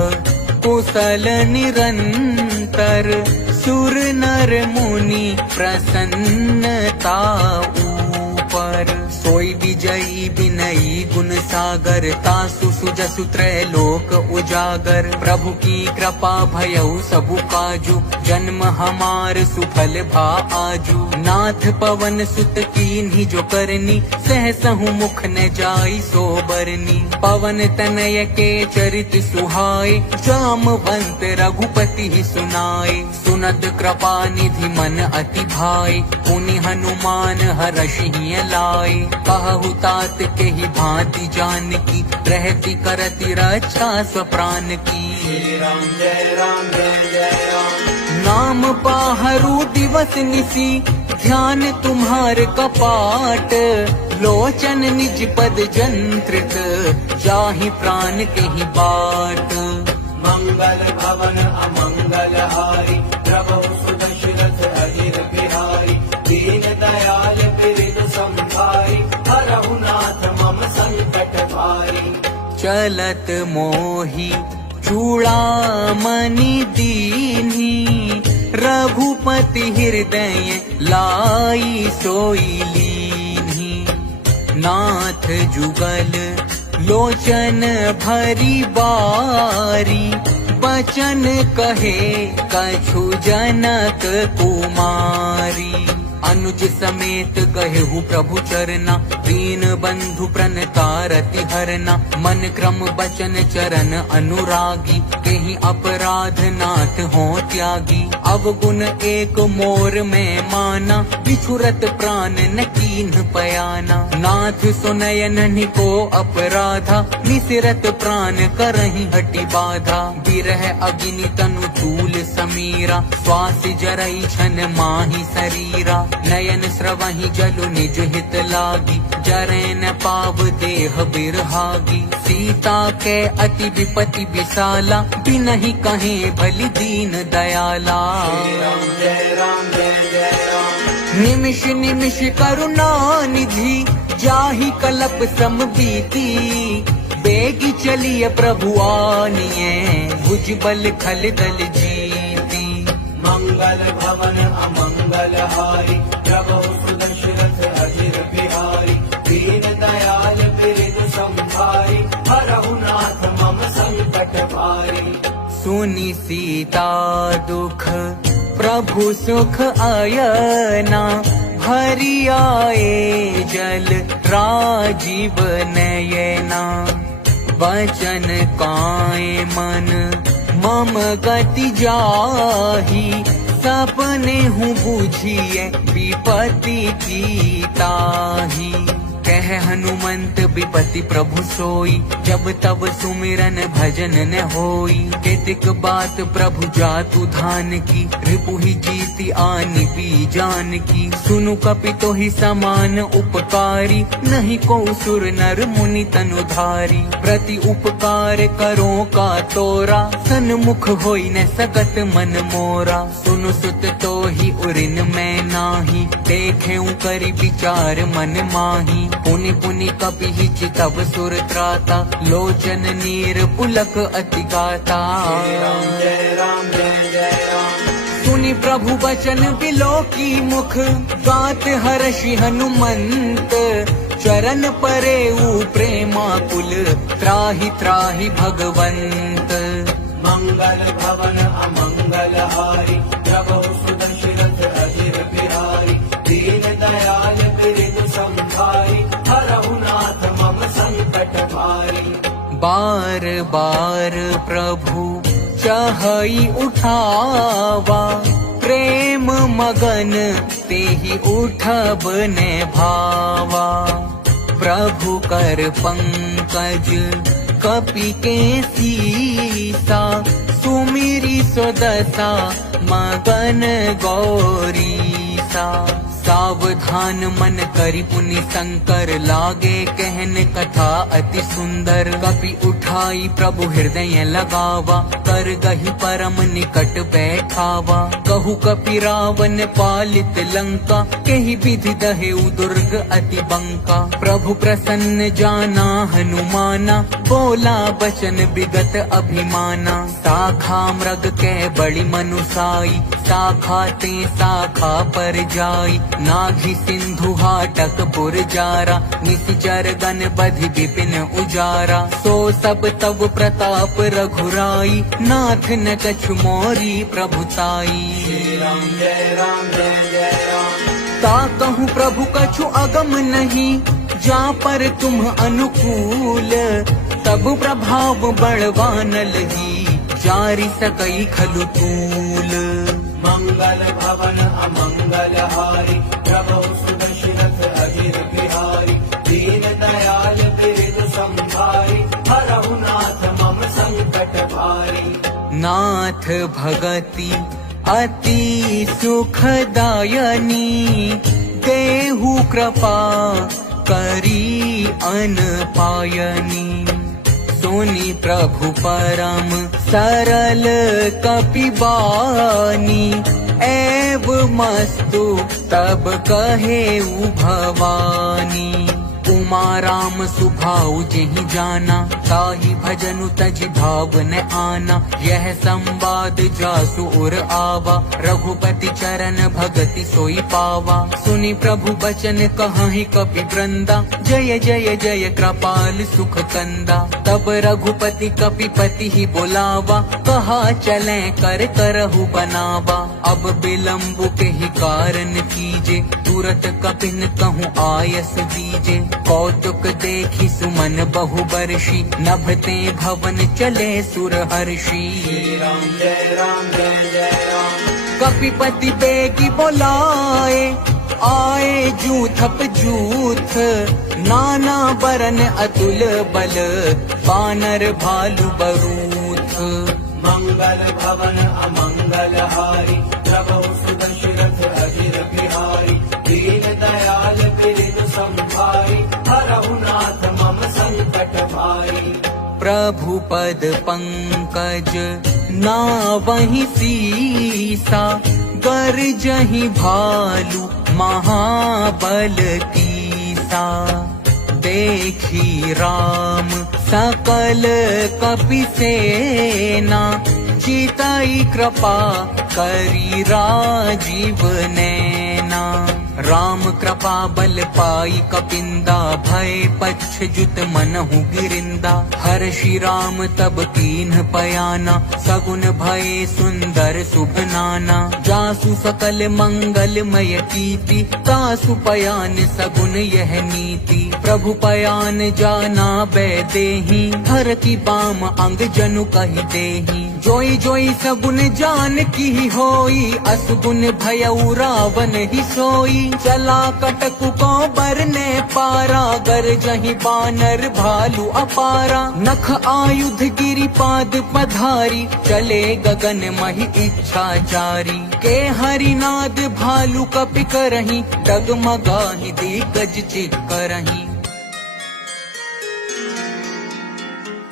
कुशल निरंतर, सुर नर मुनि प्रसन्नता ऊपर। सोई विजयी विनयी गुण सागर, तासु सुजसु त्रैलोक उजागर। प्रभु की कृपा भयउ सबु काजू, जन्म हमार सुफल भा आजू। नाथ पवन सुत कीन्ही जो करनी, सहसहु मुख न जाई सो बरनी। पवन तनय के चरित सुहाए, जामवंत रघुपति ही सुनाए। सुनत कृपा निधि मन अति भाए, पुनि हनुमान हर्षि लाए। कहु तात के ही भांति जानकी, रहती करती रक्षा स्वप्राण की। श्री राम जय राम जय जय राम। नाम पाहरु दिवस निसी, ध्यान तुम्हार कपाट। लोचन निज पद जंत्रित, जाहि प्राण के ही बाट। मंगल भवन अमंगल हारी, प्रभु सुदशरथ अधीर बिहारी। दीन दयाल बिरधु संभारी, हरहु नाथ मम संकट भारी। चलत मोहि चूड़ामणि दीन्ही, रघुपति हृदय लाई सोई लीन्ही। नाथ जुगल लोचन भरी बारी बचन कहे कछु जनक कुमारी। अनुज समेत गहेहु प्रभु चरना दीन बंधु प्रणतारति हरना। मन क्रम बचन चरण अनुरागी कहीं अपराध नाथ हो त्यागी। अवगुण एक मोर में माना बिछुरत प्राण न कीन्ह पयाना। नाथ सुनयन निको अपराधा निसिरत प्राण करहि हटि बाधा। बिरह अग्नि तनु तूल समीरा श्वास जरई छन माही शरीरा। नयन स्रवहि जलु निज हित लागी जरै न पाव देह बिरहागी। सीता के अति विपति विशाला बिनहि कहे भली दीन दयाला। जय राम जय जय राम। निमिष निमिष करुणा निधि जाहि कलप सम बीती। बेगी चलिए प्रभु आनिए भुजबल खल दल जीती। मंगल भवन अमंगल हारी प्रभु सुदशरथ अधीर बिहारी। दीन दयाल बिरद संभारी हरहु नाथ मम संकट भारी। सुनि सीता दुख प्रभु सुख आयना। हरि आए जल राजीव नयना। वचन काए मन मम गति जाही। सपने हूँ बूझिए विपत्ति की ताही। कह हनुमंत विपत्ति प्रभु सोई जब तब सुमिरन भजन न होई। केतिक बात प्रभु जातु धान की रिपुहि जीति आनि भी जान की। सुनु कपि तो ही समान उपकारी नहीं को सुर नर मुनि तनुधारी। प्रति उपकार करो का तोरा सन्मुख होई न सकत मन मोरा। सुनु सुत तो ही उरिन में नाही देखे करी विचार मन माही। पुनि पुनि कपि हिच तब सुर त्राता लोचन नीर पुलक अति गाता। जय राम जय जय राम। सुनि प्रभु बचन बिलोकी मुख गात हर्षि हनुमंत। चरण परे प्रेमा कुल त्राहि त्राहि भगवंत। मंगल भवन अमंगल हारी प्रभु सुदशरथ अधीर बिहारी। दीन दयाल बिरद संभारी हरहु नाथ मम संकट भारी। बार बार प्रभु चहई उठावा प्रेम मगन तेहि उठब ने भावा। प्रभु कर पंकज कपि के सीसा सुमिरी सुदशा मगन गौरीसा। सावधान मन करि पुनि शंकर लागे कहन कथा अति सुंदर। कपि उठाई प्रभु हृदय लगावा कर गही परम निकट बैठावा। कहु कपि रावण पालित लंका केहि विधि दहेउ दुर्ग अति बंका। प्रभु प्रसन्न जाना हनुमाना बोला बचन विगत अभिमाना। शाखा मृग के बड़ी मनुसाई शाखा ते शाखा पर जाई। नाघि सिंधु हाटक पुर जारा निशिचर गण बधि विपिन उजारा। सो सब तब प्रताप रघुराई नाथ न कछु मोरी प्रभुताई। जय राम जय जय राम। ता कहूँ प्रभु कछु अगम नहीं जा पर तुम अनुकूल। तब प्रभाव बड़वानल ही जारी सकई खलु तूल। मंगल भवन अमंगल हारी प्रभु सुदशरथ अधीर बिहारी। दीन दयाल बिरद संभारी हरहु नाथ मम संकट भारी। नाथ भगति अति सुखदायनी देहु कृपा करी अन पायनी। सुनि प्रभु परम सरल कपिबानी एव मस्तु तब कहे भवानी। उमा राम सुभाऊ जेहि जाना, ताहि भजनु तजि भाव न आना। यह संवाद जासु उर आवा, रघुपति चरण भगति सोई पावा। सुनि प्रभु बचन कहाहि कपि वृंदा, जय जय जय कृपाल सुख कंदा। तब रघुपति कपिपति ही बोलावा, कहा चले कर करहु बनावा। अब विलम्ब के ही कारण कीजे, तुरत कपिन कहूँ आयस दीजे। कौतुक देखी सुमन बहु बरषि, नभते भवन चले सुर हर्षि। राम जय राम जय जय राम। कपिपति बेगी बोलाए, आए जूथप जूथ। नाना बरन अतुल बल, बानर भालु बरूथ। मंगल भवन अमंगल हारी, प्रभु सुदशरथ अजिर बिहारी। दीन दयाल बिरधु संभारी, हरहु नाथ मम संकट भारी। प्रभु पद पंकज नावहि सीसा, गरजहि भालु महाबल कीसा। देखी राम सकल कपि सेना, चितई कृपा करी राजीव नैना। राम कृपा बल पाई कपिंदा, भय पच्छ जुत मनहु गिरिंदा। हर्षि राम तब कीन्ह पयाना, सगुन भय सुंदर शुभ नाना। जासु सकल मंगलमय कीर्ति, तासु पयान सगुन यह नीति। प्रभु पयान जाना बैदेहि, हर की बाम अंग जनु कहि देहि। जोई जोई सगुन जान की होई, असगुन भयउ रावण ही सोई। चला कटकु को बरने पारा, गरजहि बानर भालु अपारा। नख आयुध गिरि पाद पधारी, चले गगन महि इच्छाचारी। के हरिनाद भालु कपि करहि, डगमगाहि दिग्गज चिक्करहि।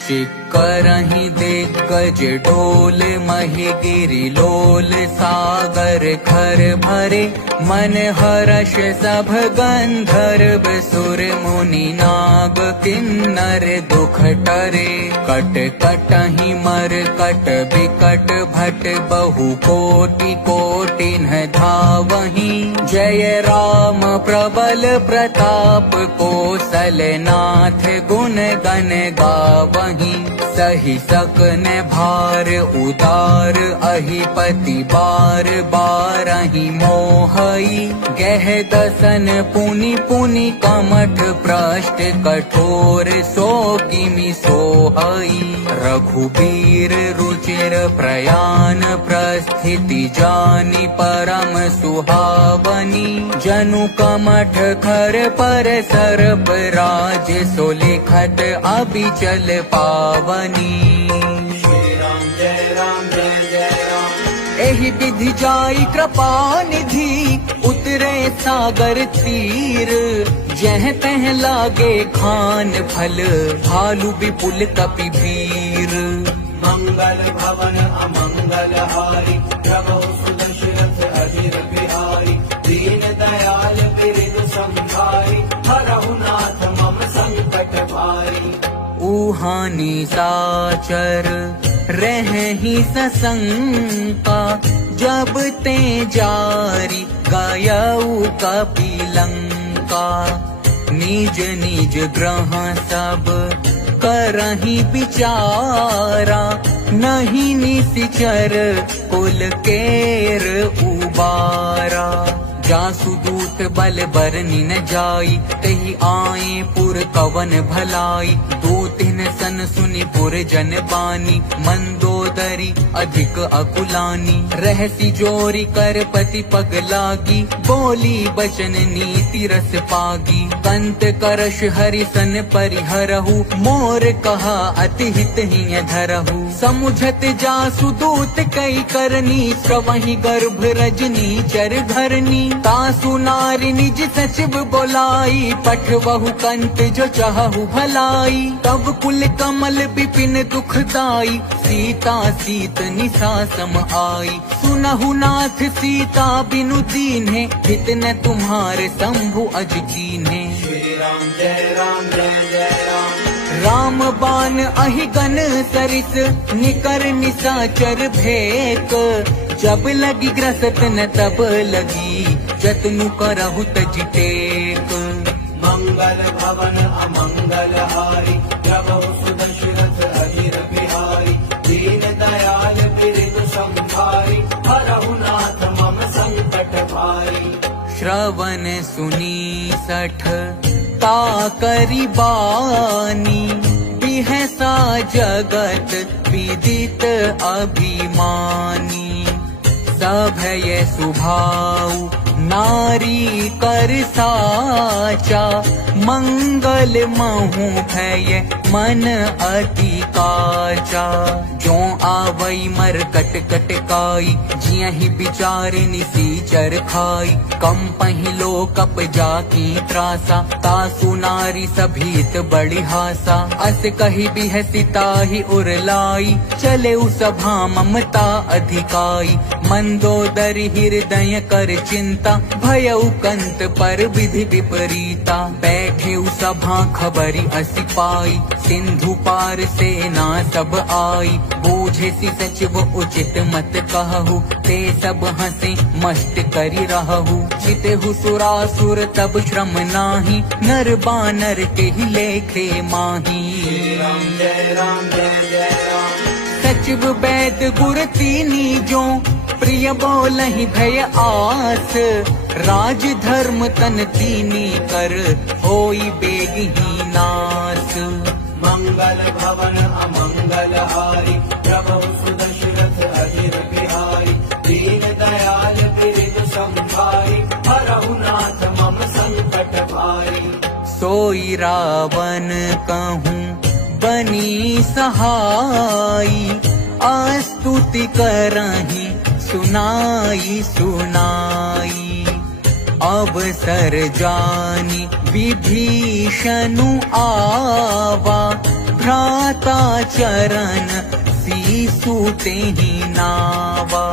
चिक्करहि दिग्गज डोल, महि गिरि लोल। सागर खर भरे, मन हर्ष सब गंधर्व। सुर मुनि नाग किन्नर दुख टरे। कट कटहि मर कट बिकट भट, बहु कोटि कोटिन धावहि। जय राम प्रबल प्रताप, कौशलनाथ गुण गण गावहि। सही सकन भार उदार, अहिपति बार बारहि मोहई। गह दसन पुनि पुनि कमठ, पृष्ठ कठोर सो किमि सोहई। रघुबीर रुचिर प्रयाण, प्रस्थिति जानि परम सुहावनी। जनु कमठ खर पर सर्प, राज सो लिखत अबिचल पावनी। श्री राम जय राम जय जय राम। एहि विधि जाई कृपा निधि, उतरे सागर तीर। जह तह लागे खान फल, भालु विपुल कपि वीर। मंगल भवन अमंगल हारी, प्रभु सुदशरथ अजिर बिहारी। दीन दयाल बिरधु संभारी, हरहु नाथ मम संकट भारी। ऊहानी साचर रहहि सशंका, जब ते जारी गयऊ कपिलंका। निज निज ग्रह सब करहि विचारा, नहीं निशिचर कुल केर उबारा। जासु दूत बल बरनि न जाई, तहि आए पुर कवन भलाई। दूतिन सन सुनि पुर जन बानी, मंदोदरी अधिक अकुलानी। रहसी जोरी कर पति पग लागी, बोली बचन नीति रस पागी। कंत करश हरि सन परिहरहु, मोर कहा अति हित ही धरहु। समुझत जासु दूत कई करनी, प्रवहि गर्भ रजनी चर घरनी। तासु नारी निज सचिव बोलाई, पठवहु कंत जो चाहु भलाई। तब कुल कमल विपिन दुखदाई, सीता सीत निशा सम आई। सुनहु नाथ सीता बिनु दीन्हे, हित न तुम्हारे शंभु अज कीन्हे। श्री राम जय राम जय जय राम। राम बाण अहिगन सरिस, निकर निशाचर भेक। जब लगी ग्रसत न तब लगी, जतनु करहु तज टेक। मंगल भवन अमंगल हारी, प्रभु सुदशरथ अजिर बिहारी। दीन दयाल बिरदु संभारी, हरहु नाथ मम संकट भारी। श्रवण सुनी सठ ताकरि बानी, बिहसा जगत विदित अभिमानी। सभय सुभाऊ नारी कर साचा, मंगल महु भय मन अति काचा। जो आवई मर कट कट काई, जियहि विचार निसीचर खाई। कम पहिलो कप जाकी त्रासा, तासु नारी सभीत बड़ी हासा। अस कही बिहसिता ही उरलाई, चले सभा ममता अधिकाई। मंदोदरी हृदय कर चिंता, भयउ कंत पर विधि विपरीता। बैठे सभा खबरी असी पाई, सिंधु पार सेना सब आई। बूझे सी सचिव उचित मत कहु, ते सब हंसे मस्त करी रहु। चितहु सुरासुर तब श्रम नाही, नर बानर के ही लेखे माही। श्री राम जय राम जय जय राम। सचिव वैद गुर तीनी जो, प्रिय बोलहि भय आस। राज धर्म तन तीनी कर, होई बेगही नास। मंगल भवन अमंगल हारी, प्रभु सुदशरथ अजिर बिहारी। दीन दयाल बिरदु संभारी, हरहु नाथ मम संकट भारी। सोई रावण कहूँ बनी सहाई, आस्तुति करहि सुनाई सुनाई। अवसर जानी विभीषणु आवा, भ्राता चरण सीसु तेहि नावा।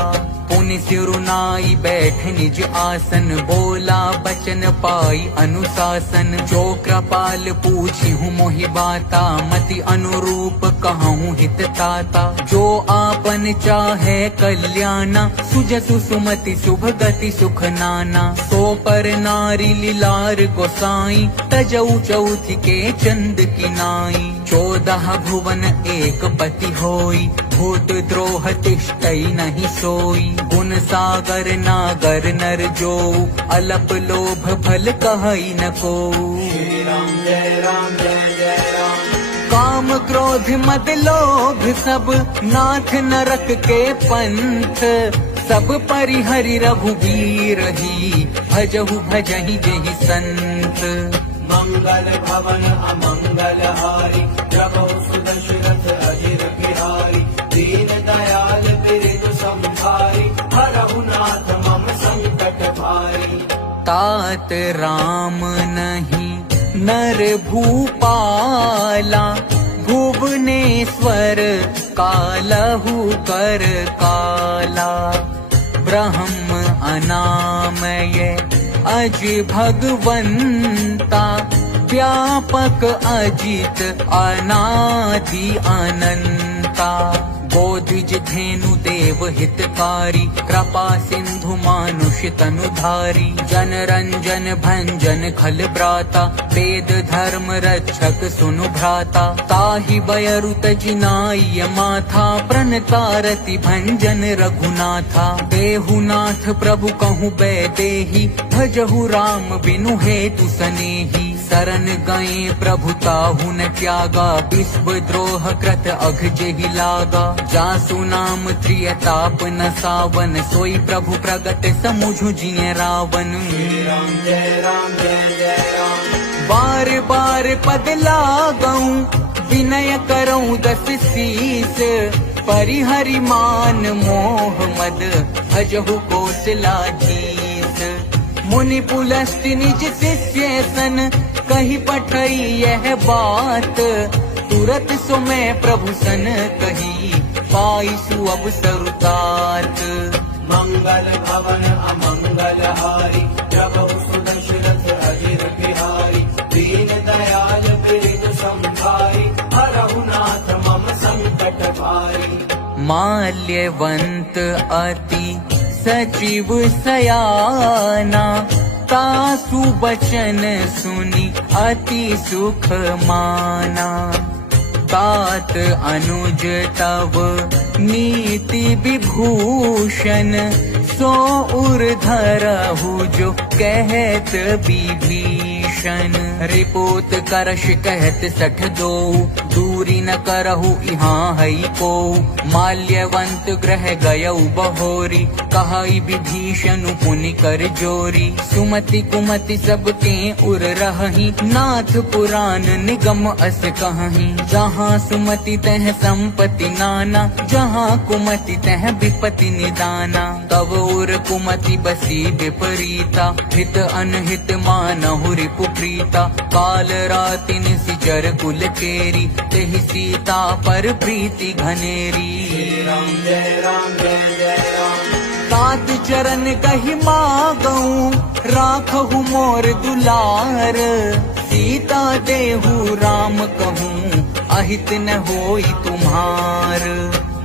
पुनि सिरुनाई बैठ निज आसन, बोला बचन पाई अनुशासन। जो कृपाल पूछी हूँ मोहि बाता, मति अनुरूप कहूँ हित ताता। जो आपन चाहे कल्याणा, सुजसु सुमति शुभ गति सुख नाना। सो पर नारी लीलार गोसाई, तजऊ चौथ के चंद की नाई। 14 भुवन एक पति होई, भूत द्रोह तिष्ठई नहीं सोई। गुण सागर नागर नर जो, अलप लोभ भल कहई न को। श्री राम जय राम जय जय राम। काम क्रोध मद लोभ सब, नाथ नरक के पंथ। सब परिहरि रघुबीर ही, भजहु भजहि जेहि संत। मंगल भवन अमंगल हारी, प्रभु सुदशरथ अजिर बिहारी। दीन दयाल बिरदु संभारी, हरहु नाथ मम संकट भारी। तात राम नहीं नर भूपाला, भुवनेश्वर कालहु कर काला। ब्रह्म अनामय अज भगवंता, व्यापक अजित अनादि अनंता। बोधिज धेनु देव हितकारी, कृपा सिंधु मानुष तनुधारी। जन रंजन भंजन खल ब्राता, वेद धर्म रक्षक सुनु भ्राता। ताहि बयरु तजिनाय माथा, प्रणतारति भंजन रघुनाथा। देहु नाथ प्रभु कहूँ बैदेही, भजहु राम बिनु हेतु सनेही। शरण गए प्रभु ताहु न त्यागा, विश्व द्रोह कृत अघ जेहि लागा। जासु नाम त्रियताप न सावन, सोई प्रभु प्रगट समुझु जिय रावण। श्री राम जय राम जय जय राम। बार बार पद लागऊं, विनय करऊं 10 शीस। परिहरि मान मोह मद, भजहु कौशलाधीश। मुनि पुलस्त्य निज शिष्य सन कही पठई यह बात। तुरत सो मैं प्रभु सन कही पाई सु अवसर तात। मंगल भवन अमंगल हारी प्रभु सुदशरथ अजिर बिहारी। दीन दयाल बिरद संभारी हरहु नाथ मम संकट भारी। माल्यवंत अति सचिव सयाना तासु बचन सुनी अति सुख माना। तात अनुज तव नीति विभूषण सो उर्धरहु जो कहत विभीषण। रिपोत करश कहत सठ दो दूरी न करहु यहाँ हई को। माल्यवंत ग्रह गयउ बहोरी कहाई विभीषण पुनि कर जोरी। सुमति कुमति सबके उर रहही नाथ पुराण निगम अस कहही। जहाँ सुमति तह संपत्ति नाना जहाँ कुमति तह विपत्ति निदाना। तब उर कुमति बसी विपरीता हित अनहित मानहु रिपु प्रीता। काल राति निशिचर कुल केरी तेहि सीता पर प्रीति घनेरी। राम जय राम जय जय राम। तात चरण कहि मागऊं राखहु मोर दुलार। सीता देहु राम कहूँ अहित न होई तुम्हार।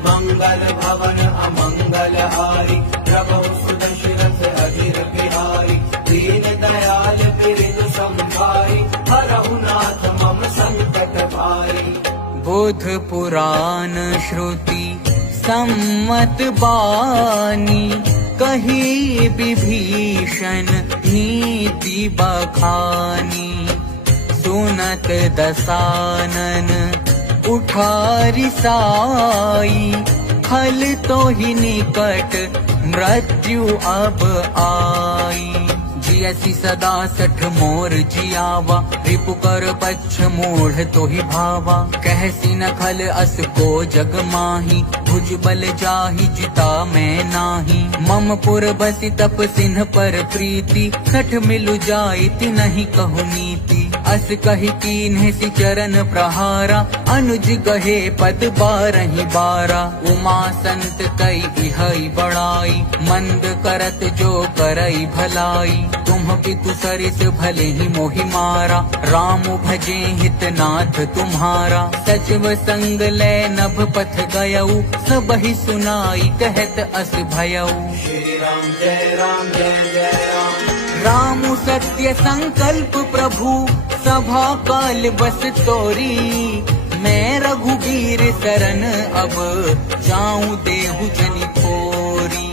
मंगल भवन अमंगल हारी प्रभु सुदशरथ अजिर बिहारी। दीन दयाल बिरद संभारी हरहु नाथ मम संकट भारी। बुध पुराण श्रुति सम्मत बानी कही विभीषण नीति बखानी। सुनत दसानन उठारी साई खल तो ही निकट मृत्यु अब आई। जियसी सदा सठ मोर जियावा रिपु कर पच्छ मूढ़ तो ही भावा। कहसी न खल अस को जग माही भुज बल जाहि जिता मैं नाही। मम पुर बसी तप सिन्ह पर प्रीति सठ मिलु जाइत नहीं कहु नीति। अस कही कीन्हे सि चरण प्रहारा अनुज गहे पद बारहि बारा। उमा संत कई इहई बड़ाई मंद करत जो करई भलाई। तुम पितु सरिस भले ही मोहि मारा राम भजे हित नाथ तुम्हारा। सचिव संग ले नभ पथ गयऊ सब ही सुनाई कहत अस भयऊ। श्री राम जय राम जय जय राम। राम सत्य संकल्प प्रभु सभा काल बस तोरी। मैं रघुबीर शरण अब जाऊं देहु जनि थोरी।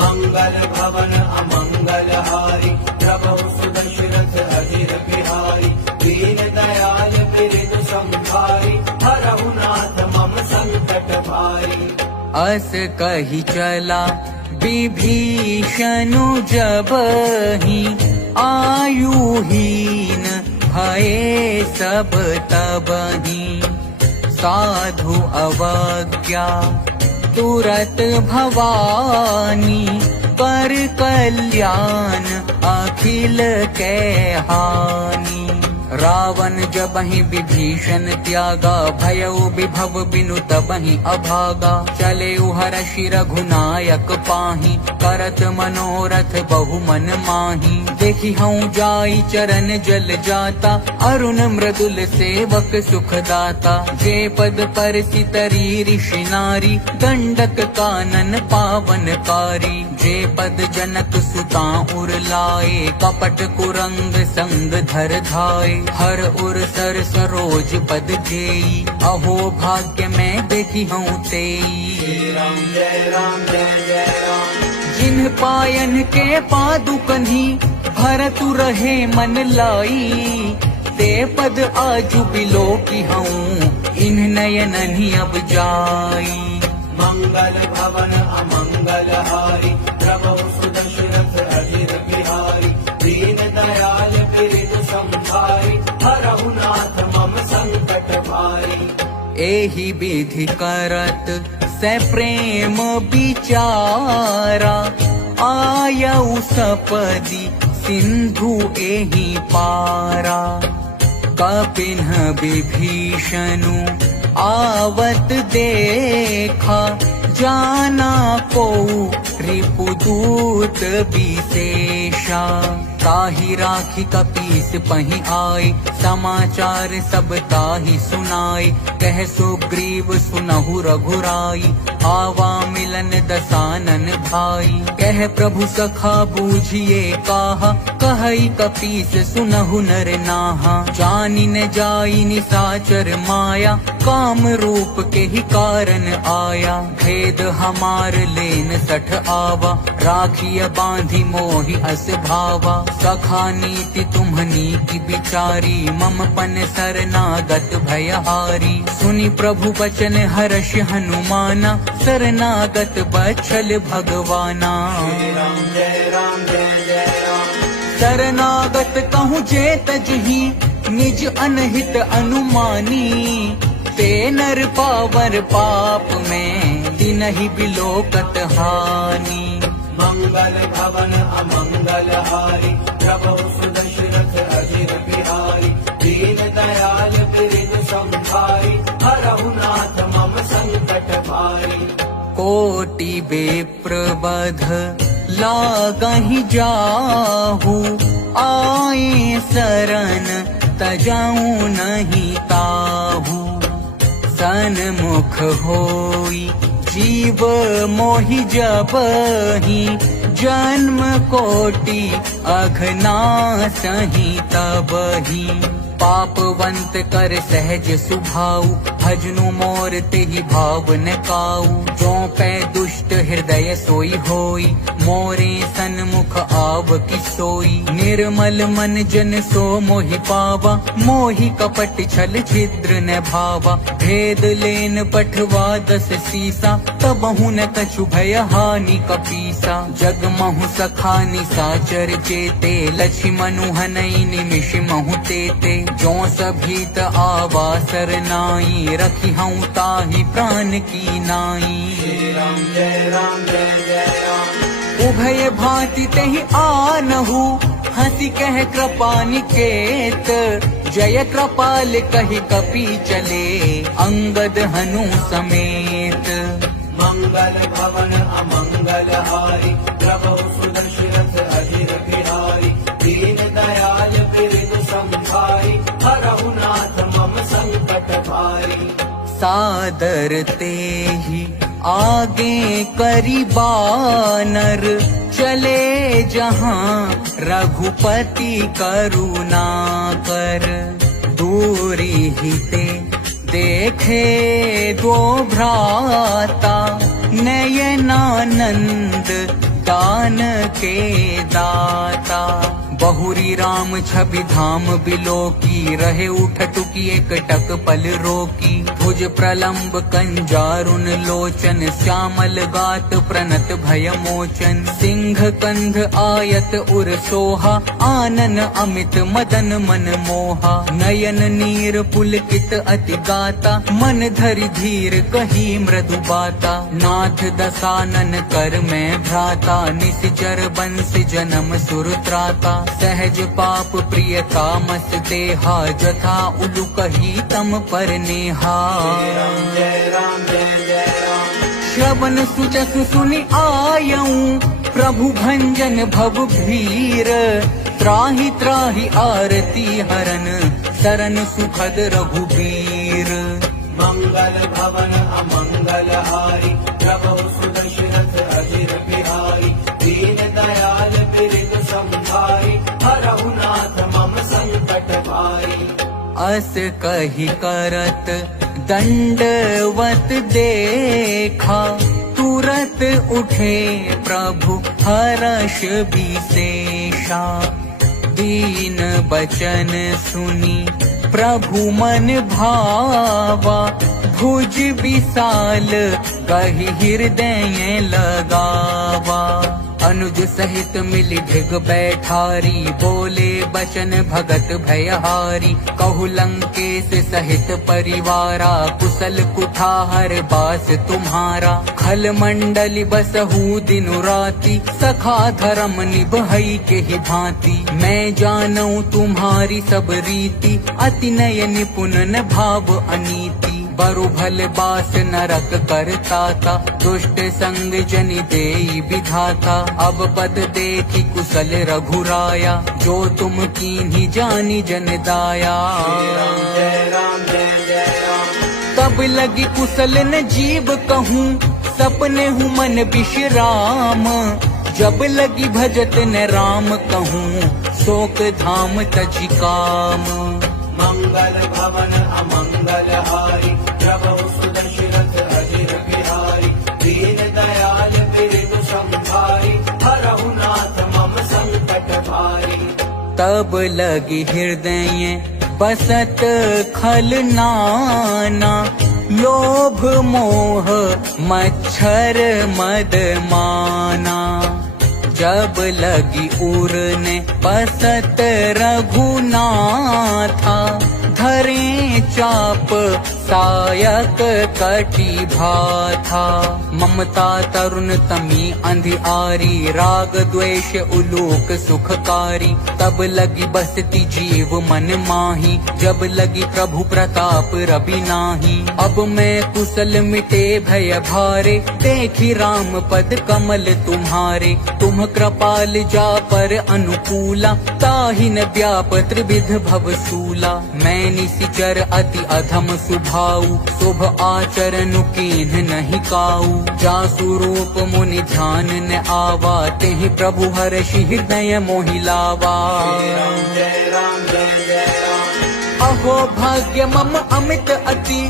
मंगल भवन अमंगल हारी प्रभु सुदशरथ अजिर बिहारी। दीन दयाल बिरद संभारी हरहु नाथ मम संकट भारी। अस कही चला विभीषण जबहि आयुहीन भये सब तबहि। साधु अवज्ञा तुरत भवानी कर कल्याण अखिल के हानि। रावण जबहि विभीषण त्यागा भयउ विभव बिनु तबहि अभागा। चले हरषि रघुनायक पाहि करत मनोरथ बहु मन माही। देखी हूँ जाई चरण जल जाता अरुण मृदुल सेवक सुखदाता। जे पद पर सितरी ऋषि नारी दंडक कानन पावनकारी। जे पद जनक सुता उर लाए कपट कुरंग संग धर धाये। हर उर सर सरोज पद जेई अहो भाग्य में देखी हूँ तेई। श्री राम जय राम जय जय राम। जिन पायन के पादुकन्ही भरतु रहे मन लाई। ते पद आजु बिलो की हूँ इन नयनहि अब जाई। मंगल भवन अमंगल हारी प्रभु सुदशरथ अजिर बिहारी। दीन दयाल बिरद संभारी हरहु नाथ मम संकट भारी। एहि विधि करत से प्रेम विचारा आयऊ सपदी सिंधु एहि पारा। कपिन्ह विभीषणु आवत देखा, जाना को रिपुदूत विशेषा। ताहि राखी कपीस पहि आए, समाचार सब ताहि सुनाए। कह सुग्रीव सुनहु रघुराई, आवा मिलन दसानन भाई। कह प्रभु सखा बूझिए काहा, कहई कपीस सुनहु नर नाहा। जानि न जाई निसाचर माया, काम रूप के ही कारण आया। भेद हमार लेन सठ आवा, राखिय बांधी मोहि अस भावा। सखा नीति तुम्हनी की बिचारी, मम पन शरणागत भयहारी। सुनि प्रभु बचन हर्ष हनुमाना, शरणागत बच्छल भगवाना। श्री राम जय राम जय जय राम। शरणागत कहूँ जे तजहि, निज अनहित अनुमानी। ते नर पावर पाप में, तिनहि बिलोकत हानि। मंगल भवन अमंगल हारी, प्रभु सुदशरथ अजिर बिहारी। दीन दयाल बिरिद संभारी, हरहु नाथ मम संकट भारी। कोटि विप्र बध लागहि जाहु, आए शरण तजाऊं नहीं ताहू। सन्मुख होई जीव मोहि जबहि, जन्म कोटि अघनासहि तबहि। पापवंत कर सहज सुभाऊ, भजनु मोर तेहि भाव न काऊ। जो पै दुष्ट हृदय सोई होई, मोरे सन्मुख आव किसोई। निर्मल मन जन सो मोहि पावा, मोहि कपट छल छिद्र न भावा। भेद लेन पठवा दस सीसा, तबहु न कछु भय हानि कपीसा। जग महु सखा निसाचर चेते, लक्ष्मनु हनई निमिष महु तेते। जो सभीत आवा सरनाई, रखी हूँ ताहि प्राण की नाई। श्री राम जय राम जय जय राम। उभय भांति तेहि आनहु, हंसी कह कृपा निकेत। जय कृपाल कहि कपि चले, अंगद हनु समेत। मंगल भवन अमंगल हारी, प्रभु सुदशरथ अजिर बिहारी। दीन दयाल बिरिद संभारी, हरहु नाथ मम संकट भारी। सादर तेहि आगे करि बानर, चले जहाँ रघुपति करुणा कर। दूरी हिते देखे दो भ्राता, नयनानंद दान के दाता। बहुरी राम छवि धाम बिलोकी, रहे उठटुकी एक टक पल रोकी। भुज प्रलंब कंजारुन लोचन, श्यामल गात प्रणत भय मोचन। सिंह कंध आयत उर सोहा, आनन अमित मदन मन मोहा। नयन नीर पुलकित अति गाता, मन धरि धीर कही मृदु बाता। नाथ दसानन कर में भ्राता, निश्चर बंस जन्म सुर त्राता। सहज पाप प्रिय तामस देहा, जथा उलु कही तम पर नेहा। श्री राम जय राम जय जय राम। श्रवण सुजसु सुनि आयऊं, प्रभु भंजन भव भीर। त्राहि त्राहि आरती हरन, शरण सुखद रघुबीर। मंगल भवन अमंगल हारी, प्रभु सुदशरथ अजिर बिहारी। दीन दयाल बिरिद संभारी, हरहु नाथ मम संकट भारी। अस कहि करत दंडवत देखा, तुरत उठे प्रभु हर्ष विशेषा। दीन बचन सुनी प्रभु मन भावा, भुज विशाल कहि हृदय लगावा। अनुज सहित मिली ढिग बैठारी, बोले बचन भगत भयहारी। कहु लंकेश सहित परिवारा, कुशल कुठार बास तुम्हारा। खल मंडली बसहु दिनु राति, सखा धर्म निभई के ही भांति। मैं जानऊ तुम्हारी सब रीति, अति नय निपुण न भाव अनीति। बरु भल बास नरक करताता, दुष्ट संग जनि देई विधाता। अब पद देखी कुशल रघुराया, जो तुम कीन्ही जानी जन दाया। जय राम जय जय राम। तब लगी कुशल न जीव कहूँ, सपने हूँ मन विश्राम। जब लगी भजत न राम कहूँ, शोक धाम तजि काम। मंगल भवन अमंगल हारी, प्रभु सुदशरथ अजिर बिहारी। दीन दयाल बिरधु संभारी, हरहु नाथ मम संकट भारी। तब लगी हृदय बसत खल नाना, लोभ मोह मच्छर मद माना। जब लगी उड़ने बसत रघुनाथा, धरे चाप सायक कटी भाथा। ममता तरुण तमी अंधियारी, राग द्वेष उलोक सुखकारी। तब लगी बसती जीव मन माही, जब लगी प्रभु प्रताप रवि नाही। अब मैं कुशल मिटे भय भारे, देखी राम पद कमल तुम्हारे। तुम कृपाल जा पर अनुकूला, ताहि न व्याप त्रिविध भवशूला। मैं निशिचर अति अधम सुभाऊ, शुभ आचरण कीन्ह नहीं काऊ। जासु रूप मुनि ध्यान न आवा, तेहि प्रभु हर्षि हृदय मोहि लावा। जय राम जय जय राम। अहो भाग्य मम अमित अति,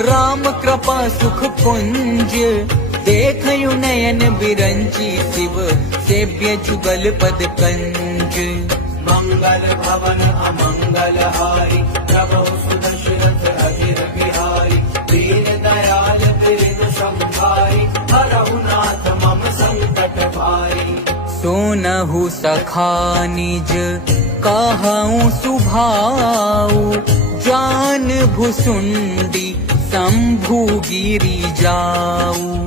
राम कृपा सुख पुंज। देखयु नयन बिरंची, शिव सेव्य जुगल पद कंज। मंगल भवन अमंगल हारी, प्रभु सुदशरथ अजिर बिहारी। दीन दयाल बिरधु संभारी, हरहु नाथ मम संकट भारी। सुनहु सखा निज कहऊँ सुभाऊ, जान भुसुंडी शंभु गिरि जाऊ।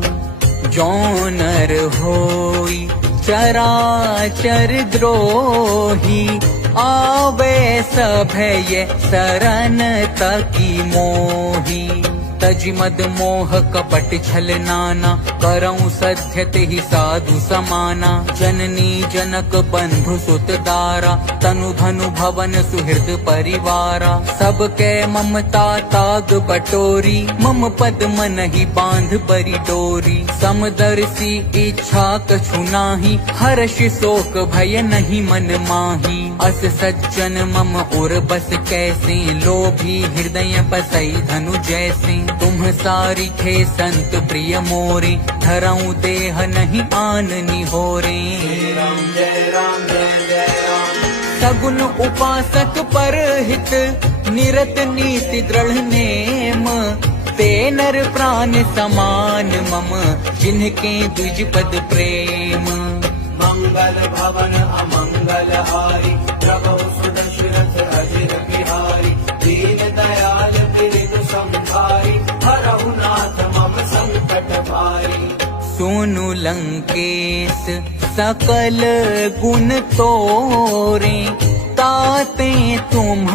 जौनर होई चराचर द्रोही, आवे सभय शरण तकी मोही। तजि मद मोह कपट छल नाना, करऊँ सध्य तेहि साधु समाना। जननी जनक बंधु सुत दारा, तनु धनु भवन सुहृद परिवारा। सबके ममता ताग बटोरी, मम पद मन ही बांध बरी डोरी। समदर्शी इच्छा कछु नाही, हर्ष शोक भय नहीं मन माही। अस सज्जन मम उर बस कैसे, लोभी हृदय पसई धनु जैसे। तुम सारी खे संत प्रिय मोरे, धरऊँ देह नहीं आन निहोरे। जय राम जय जय राम। सगुन उपासक पर हित, निरत नीति दृढ़ नेम। ते नर प्राण समान मम, जिनके द्विज पद प्रेम। मंगल भवन अमंगल हारी, प्रभु सुदशरथ अजिर बिहारी। दीन दयाल बिरधु संभारी, हरहु नाथ मम संकट भारी। सुनु लंकेश सकल गुण तोरे, ताते तुम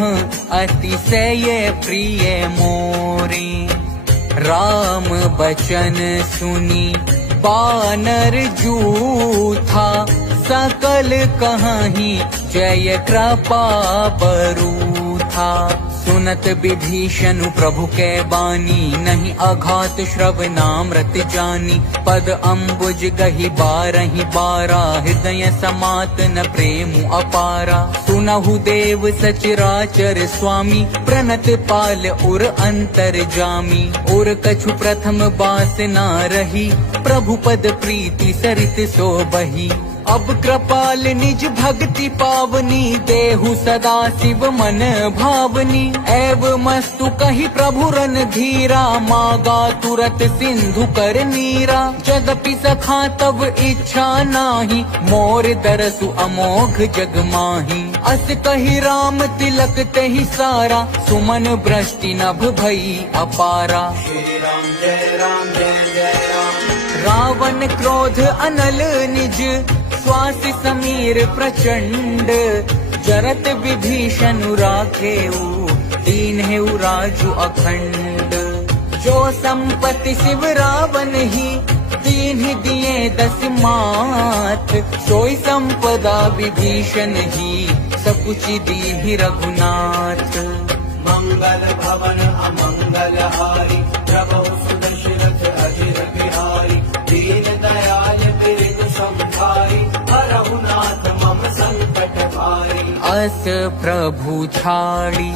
अतिशय प्रिय मोरे। राम बचन सुनी बानर जूथा, सकल कहाही जय कृपा बरूथा। सुनत विभीषण प्रभु के बानी, नहीं अघात श्रवणामृत जानी। पद अम्बुज गहि बारहि बारा, हृदय समात न प्रेम अपारा। सुनहु देव सचराचर स्वामी, प्रणत पाल उर अंतर जामी। उर कछु प्रथम बास ना रही, प्रभु पद प्रीति सरित सो बही। अब कृपाल निज भक्ति पावनी, देहु सदा शिव मन भावनी। एव मस्तु कही प्रभु रन धीरा, मागा तुरत सिंधु कर नीरा। जदपि सखा तब इच्छा नाही, मोर दरसु अमोघ जग माही। अस कही राम तिलक तेहि सारा, सुमन वृष्टि नभ भई अपारा। श्री राम जय राम जय जय राम। रावण क्रोध अनल निज, श्वास समीर प्रचंड। जरत विभीषण राखेऊ, दीन्हेउ राजु अखंड। जो संपत्ति शिव रावण ही, दीन्ह दिए 10 माथ। सोई संपदा विभीषण ही, सकुचि दीन्हि रघुनाथ। मंगल भवन अमंगल हारी, प्रभु सुदशरथ अजिर बिहारी। दीन दयाल बिरधु संभारी, हरहु नाथ मम संकट भारी। अस प्रभु छाड़ी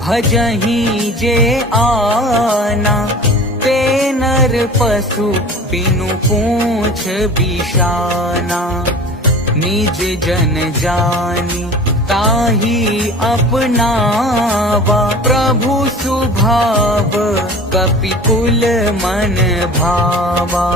भजहि जे आना, ते नर पशु बिनु पूछ बिशाना। निज जन जानी ताहि अपनावा, प्रभु सुभाव कपिकुल मन भावा।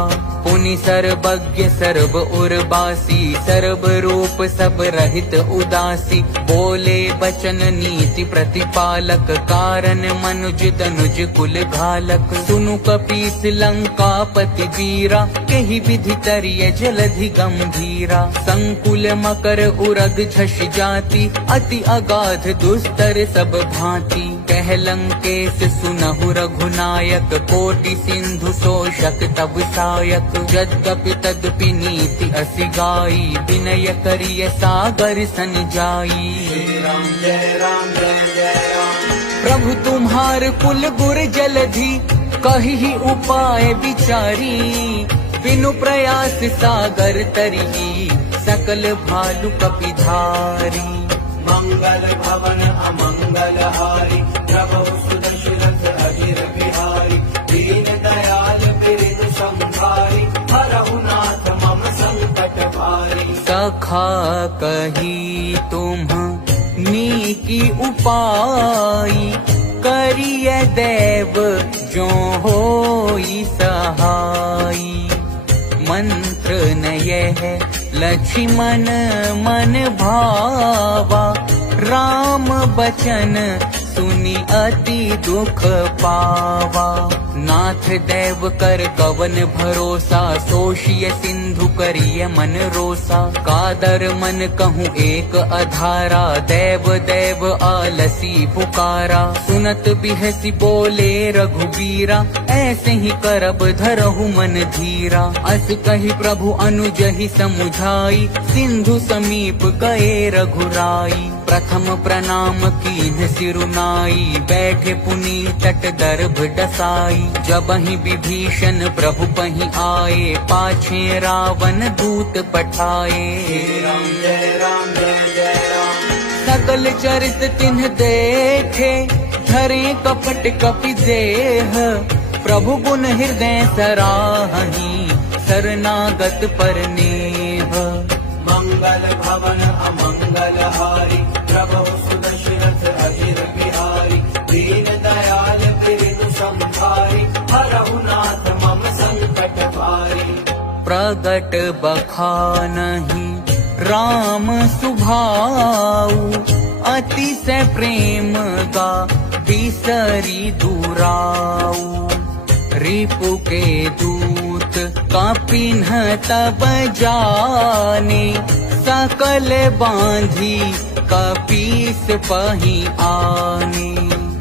पुनि सर्वज्ञ सर्व उर्वासी, सर्व रूप सब रहित उदासी। बोले बचन नीति प्रतिपालक, कारण मनुज तनुज कुल घालक। सुनु कपीस लंकापति वीरा, केहि विधि तरिय जलधि गंभीरा। संकुल मकर उरग झष जाति, अति अगाध दुस्तर सब भांति। कह लंकेश सुनहु रघुनायक, कोटि सिंधु शोषक तब सायक। यद्यपि तदपि नीति असि गाई, विनय करिय सागर सन जाई। श्री राम जय राम जय जय राम। प्रभु तुम्हार कुल गुर जलधि, कहि उपाय विचारी। बिनु प्रयास सागर तरी, सकल भालु कपिधारी। मंगल भवन अमंगल हारी, प्रभु सुदशरथ अजिर बिहारी। दीन दयाल बिरधु संभारी, हरहु नाथ मम संकट भारी। सखा कही तुम नीकी उपाई, करिय देव जो होई सहाई। मंत्र नय है लक्ष्मण मन भावा, राम बचन सुनि अति दुख पावा। नाथ देव कर कवन भरोसा, सोषिय सिंधु करिय मन रोसा। कादर मन कहूँ एक अधारा, देव देव आलसी पुकारा। सुनत बिहसी बोले रघुबीरा, ऐसे ही करब धरहु मन धीरा। अस कही प्रभु अनुजहि समुझाई, सिंधु समीप गए रघुराई। प्रथम प्रणाम कीन्ह सिरुनाई, बैठे पुनि तट दर्भ डसाई। जबहि विभीषण प्रभु पहि आए, पाछे रावण दूत पठाए। श्री राम जय राम जय जय राम। सकल चरित तिन्ह देखे, धरे कपट कपि देह। प्रभु गुण हृदय सराहनी, शरणागत पर नेह। मंगल भवन अमंगल हारी, प्रभु सुदशरथ अजिर बिहारी। दीन दयाल बिरधु संभारी, हरहु नाथ मम संकट भारी। प्रगट बखानहि राम सुभाऊ, अतिशय प्रेम गा बिसरी दुराऊ। रिपु के दूत कापिन्ह तब जाने, सकल बांधी कपीस पही आने।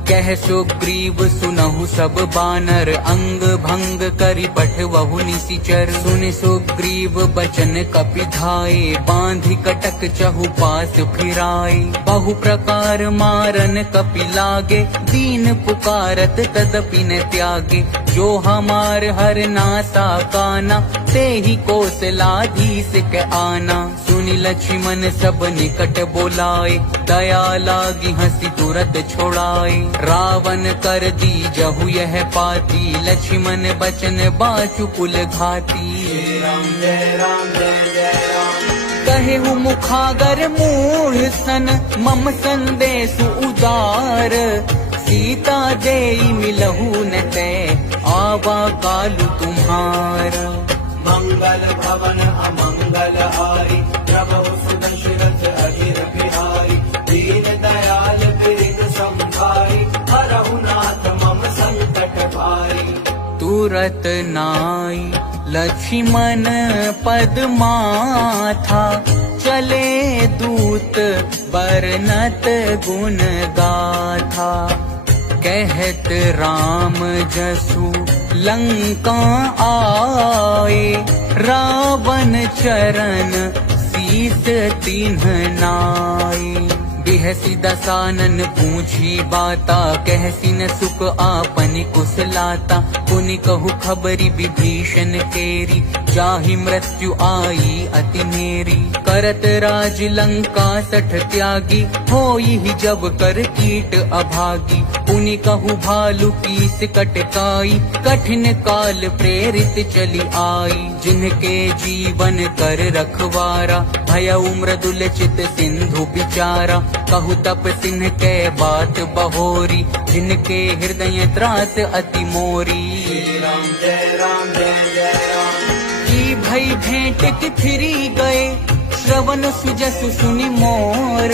कह सुग्रीव सुनहु सब बानर, अंग भंग करि पठवहु निशिचर। सुनि सुग्रीव बचन कपि धाये, बांधि कटक चहु पास फिराए। बहु प्रकार मारन कपि लागे, दीन पुकारत तदपि न त्यागे। जो हमार हर नासा काना, तेहि कौशलाधीश के आना। सुनि लक्ष्मण सब निकट बोलाए, दया लागी हंसी तुरत छोड़ाए। रावण कर दी जहु यह पाती, लक्ष्मण बचन बाचु कुल घाती। श्री राम जय जय राम। कहेहु मुखागर मूढ़ सन, मम संदेशु उदार। सीता देई मिलहु न ते, आवा कालु तुम्हार। मंगल भवन अमंगल हारी, प्रभु सुदशरथ अहिर बिहारी। दीन दयाल बिरिद संभारी, हरहु नाथ मम संकट भारी। तुरत नाई लक्ष्मण पद माथा, चले दूत बरनत गुण गाथा। कहत राम जसु लंका आए, रावण चरण सीस तिन्ह नाए। बिहसी दसानन पूछी बाता, कहसी न सुख आपन कुशलाता। पुनि कहु खबरी विभीषण केरी, जाहि मृत्यु आई अति मेरी। करत राज लंका सठ त्यागी, होई जब कर कीट अभागी। पुनि कहु भालु कीस कटकाई, कठिन काल प्रेरित चली आई। जिनके जीवन कर रखवारा, भयउ मृदुल चित सिंधु बिचारा। कहु तप सिन्ह के बात बहोरी, जिनके हृदय त्रास अति मोरी। श्री राम जय राम जय जय राम। की भई भेंट की फिरी गए, श्रवण सुजसु सुनि मोर।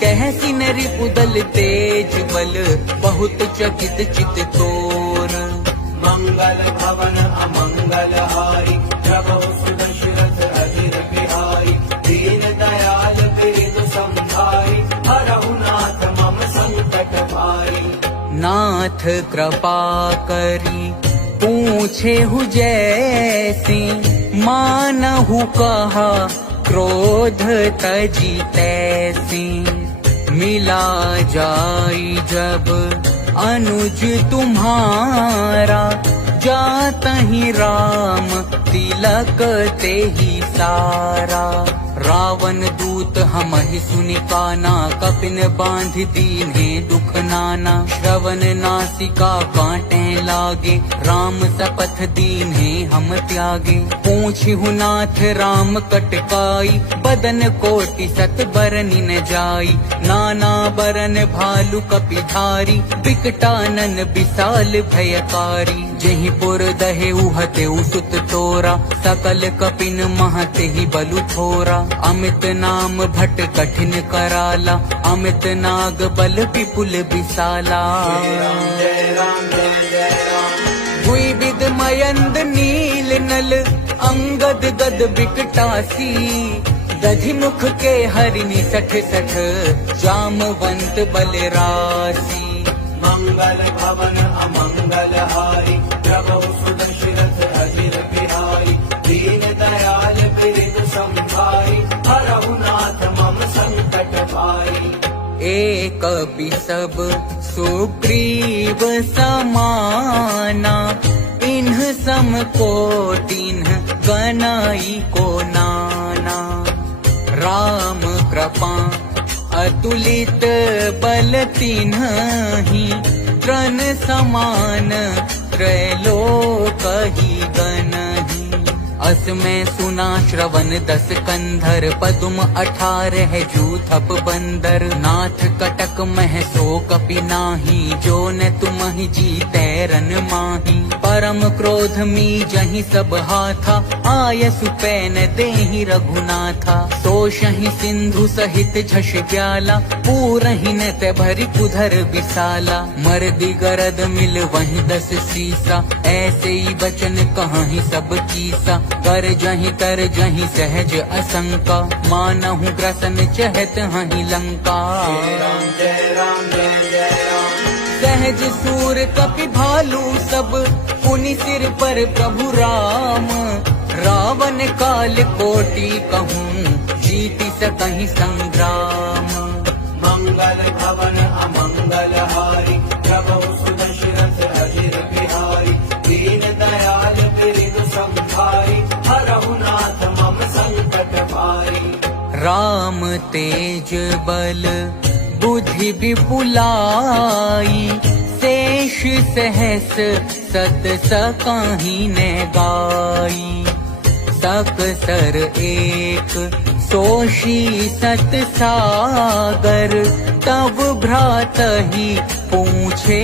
कहसी नरि पुदल तेज बल, बहुत चकित चित तोर। मंगल भवन अमंगल हारी, प्रभु सुदशरथ अहिर बिहारी। दीन दयाल बिरिद संभारी, हरहु नाथ मम संकट भारी। नाथ कृपा करी पूछे हु जैसी, मानहु कहा क्रोध तजी तैसी। मिला जाई जब अनुज तुम्हारा, जातहि राम तिलक तेहि सारा। रावण दूत हमहि सुनि काना, कपिन बांध दीन्हे दुख नाना। श्रवण नासिका कांटे लागे, राम सपथ दीन्हे हम त्यागे। पूछिहु नाथ राम कटकाई, बदन कोटि सत बरनि न जाई। नाना बरन भालु कपिधारी, बिकटानन विशाल भयकारी। जहि पुर दहे उहते सुत तोरा, सकल कपिन महते ही बलु थोरा। अमित नाम भट कठिन कराला, अमित नाग बल विपुल विशाला। श्री राम जय राम जय जय राम। हुई विद मयंद नील नल, अंगद गद बिकटासी। दधि मुख के हरिनि सठ सठ, जामवंत बलरासी। मंगल भवन अमंगल हारी, प्रभु सुदशरथ अहिर बिहारी। दीन दयाल बिरिद संभारी, हरहु नाथ मम संकट भारी। एक बिसब सुग्रीव समाना, इन्ह सम कोटिन्ह गनाई को नाना। राम कृपा अतुलित बल तिन्हि, तृण समान त्रैलोक ही गनहि। अस में सुना श्रवण 10 कंधर, पदुम 18 जूथप बंदर। नाथ कटक मह सो कपि नाही, जो न तुमहि जीतै रन माही। परम क्रोध मी जहि सब हाथा, आयसु पैन देहि रघुनाथा। तोषहि सिंधु सहित झष ग्याला, पूरहि न ते भरि कुधर विसाला। मर्दि गरद मिल वहि 10 सीसा, ऐसे ही बचन कहाहि सब कीसा। कर जहि तर जहि सहज असंका, मानहु ग्रसन चहत हहि लंका। श्री राम जय राम जय जय राम। सहज सूर कपि भालू सब, पुनि सिर पर प्रभु राम। रावण काल कोटि कहूँ, जीति सकहि संग्राम। मंगल भवन अमंगल हारी, प्रभु सुदशरथ अहिर बिहारी। दीन दयाल बिरिद संभारी, हरहु नाथ मम संकट भारी। राम तेज बल बुद्धि विपुलाई, शेष सहस सत सकाहि न गाई। सकसर एक सोशी सत सागर तब भ्रात ही पूछे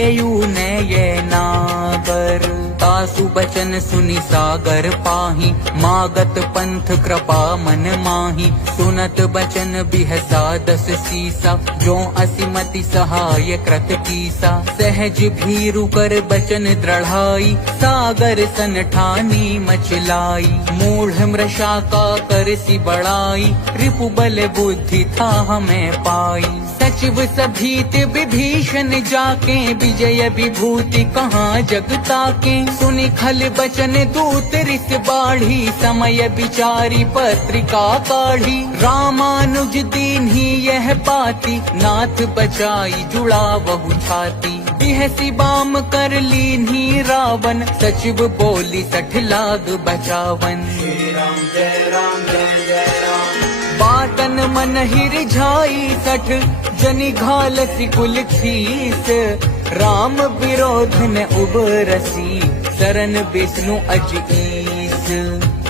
नय नागर। तासु बचन सुनि सागर पाही मागत पंथ कृपा मन माही। सुनत बचन बिहसा दस सीसा जो असिमति सहाय कृत कीसा। सहज भीरु कर बचन दृढ़ाई सागर सन ठानी मचलाई। मूढ़ मृषा का कर सी बड़ाई रिपु बल बुद्धि था हमें पाई। सचिव सभीत विभीषण जाके विजय विभूति कहाँ जगता के। सुनि खल बचन दूत रिस बाढ़ी समय विचारी पत्रिका काढ़ी। रामानुज दीन्ही यह पाती नाथ बचाई जुड़ा बहु छाती। बिहसी बाम कर लीन्ही रावण सचिव बोली 60 लाग बचावन। श्री राम जय राम जय जय राम। बाटन मन हिर झाई 60 जनि घाल सिकुल खीस। राम विरोध न उबरसी शरण विष्णु अज ईस।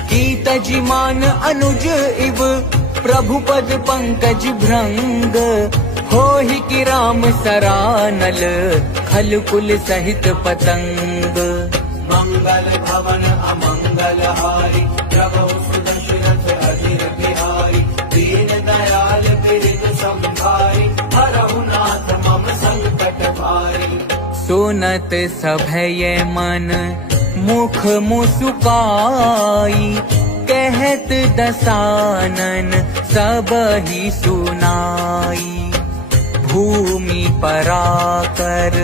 कीत जिमान अनुज इव प्रभु पद पंकज भृंग। होहि कि राम सरानल खल कुल सहित पतंग। मंगल भवन अमंगल हारी प्रभु सुदशरथ अजिर बिहारी। दीन दयाल बिरद संभारी हरहु नाथ मम संकट भारी। सुनत सभय मन मुख मुसुकाई कहत दसानन सब ही सुनाई। भूमि पराकर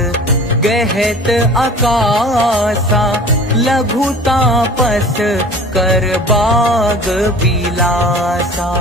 गहत आकाशा लघु तापस कर बाग बिलासा।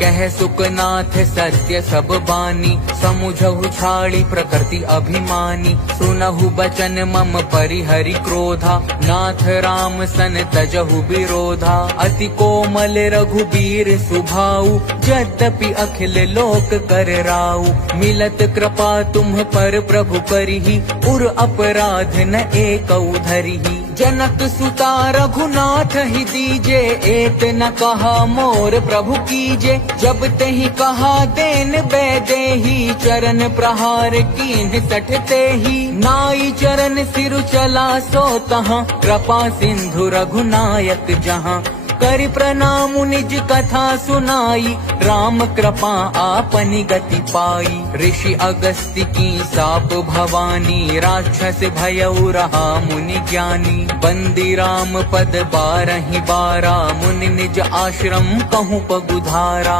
कह सुकनाथ सत्य सब बानी समुझहु छाड़ी प्रकृति अभिमानी। सुनहु बचन मम परिहरि क्रोधा नाथ राम सन तजहु विरोधा। अति कोमल रघुबीर सुभाऊ यद्यपि अखिल लोक कर राऊ। मिलत कृपा तुम पर प्रभु करिहि उर अपराध न एकौ धरिहि। जनक सुता रघुनाथ ही दीजे एत न कहा मोर प्रभु कीजे। जब तेहि कहा देन बैदेही चरण प्रहार कीन्ह 60 तेहि। नाई चरण सिरु चला सो तहाँ कृपा सिंधु रघुनायक जहाँ। करि प्रणाम निज कथा सुनाई राम कृपा आपनि गति पाई। ऋषि अगस्त्य की साप भवानी राक्षस भयउ रहा मुनि ज्ञानी। बंदी राम पद 12 बारा मुनि निज आश्रम कहूँ पगुधारा।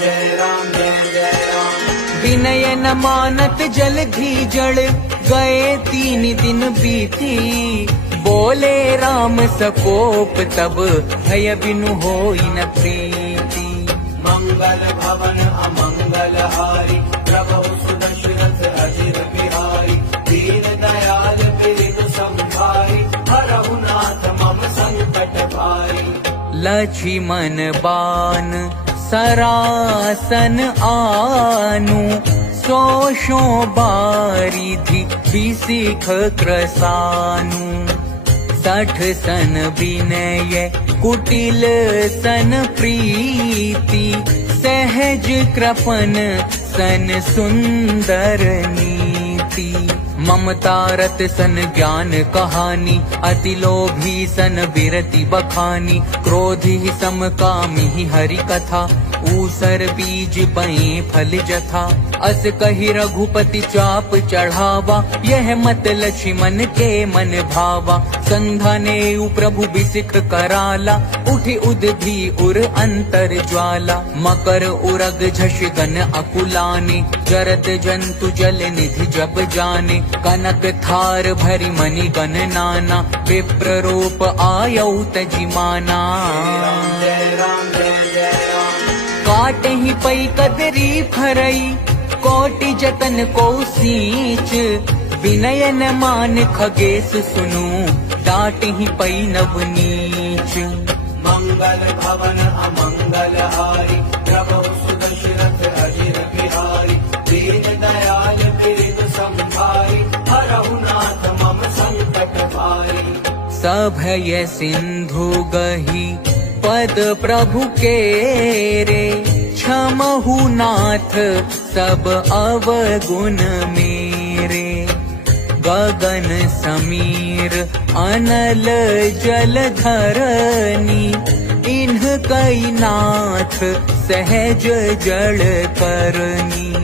जय राम जय जय राम। विनय न मानत जलधि जड़ गए 3 दिन बीती। बोले राम सकोप तब भय बिनु होई न प्रीति। मंगल भवन अमंगल हारी प्रभु सुदशरथ अजिर बिहारी। दीन दयाल बिरद संभारी हरहु नाथ मम संकट भारी। लक्ष्मण बान सरासन आनु सोशो बारिधि बिसिख क्रसानु। 60 सन विनय कुटिल सन प्रीति। सहज कृपन सन सुंदर नीति। ममता रत सन ज्ञान कहानी अति लोभी सन विरति बखानी। क्रोधी सम कामी हरि कथा ऊसर बीज बए फल जथा। अस कही रघुपति चाप चढ़ावा यह मत लक्ष्मण के मन भावा। संधाने प्रभु बिसिख कराला उठि उदधि उर अंतर ज्वाला। मकर उरग झष गन अकुलाने जरत जंतु जल निधि जब जाने। कनक थार भरी मणि गण नाना विप्र रूप आयौ तजिमाना। जय राम जय जय राम। काटे ही पई कदरी फरई कोटि जतन को सींच। विनय न मान खगेश सुनु डाट ही पई नव नीच। मंगल भवन अमंगल हारी प्रभु सुदशरथ अजिर बिहारी। दीन दयाल बिरद संभारी हरहु नाथ मम संकट भारी। सभय सिंधु गही पद प्रभु के रे, क्षमहु नाथ सब अवगुण मेरे। गगन समीर अनल जल धरनी, इन्ह कई नाथ सहज जड़ करनी।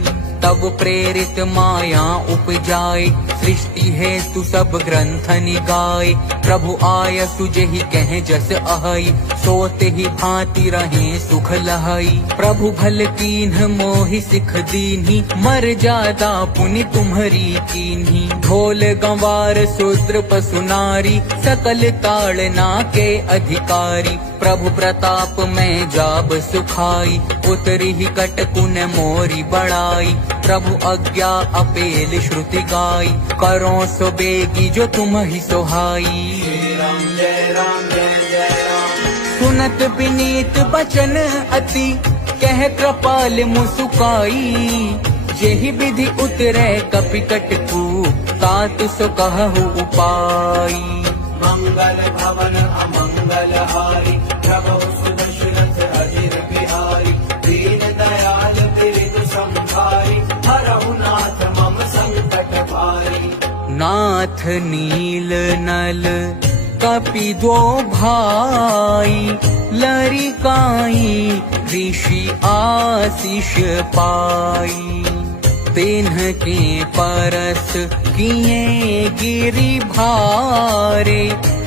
तब प्रेरित माया उपजाए, सृष्टि हेतु सब ग्रंथ निगाए। प्रभु आय सुजहि कह जस अहै, सोते ही भांति रहे सुख लहै। प्रभु भल कीन्ह मोहि सिख दीन्ही, मर जादा पुनि तुम्हरी कीन्ही। ढोल गंवार शूद्र पशु नारी, सकल ताड़ना के अधिकारी। प्रभु प्रताप में जाब सुखाई, उतरी ही कटकुन मोरी बड़ाई। प्रभु आज्ञा अपेल श्रुति गाई, करो सो बेगी जो तुम ही सोहाई। श्री राम जय राम जय जय राम। सुनत विनीत बचन अति, कह कृपाल मुसुकाई। जेहि विधि उतरे कपि कटकू, तात सो कहु उपाई। मंगल भवन अमंगल हारी, प्रभु सुदशरथ अजिर बिहारी। दीन दयाल बिरधु संभारी, हरहु नाथ मम संकट भारी। नाथ नील नल कपि दो भाई, लरिकाई ऋषि आशीष पाई। तिन्ह के परस किए गिरि भारे,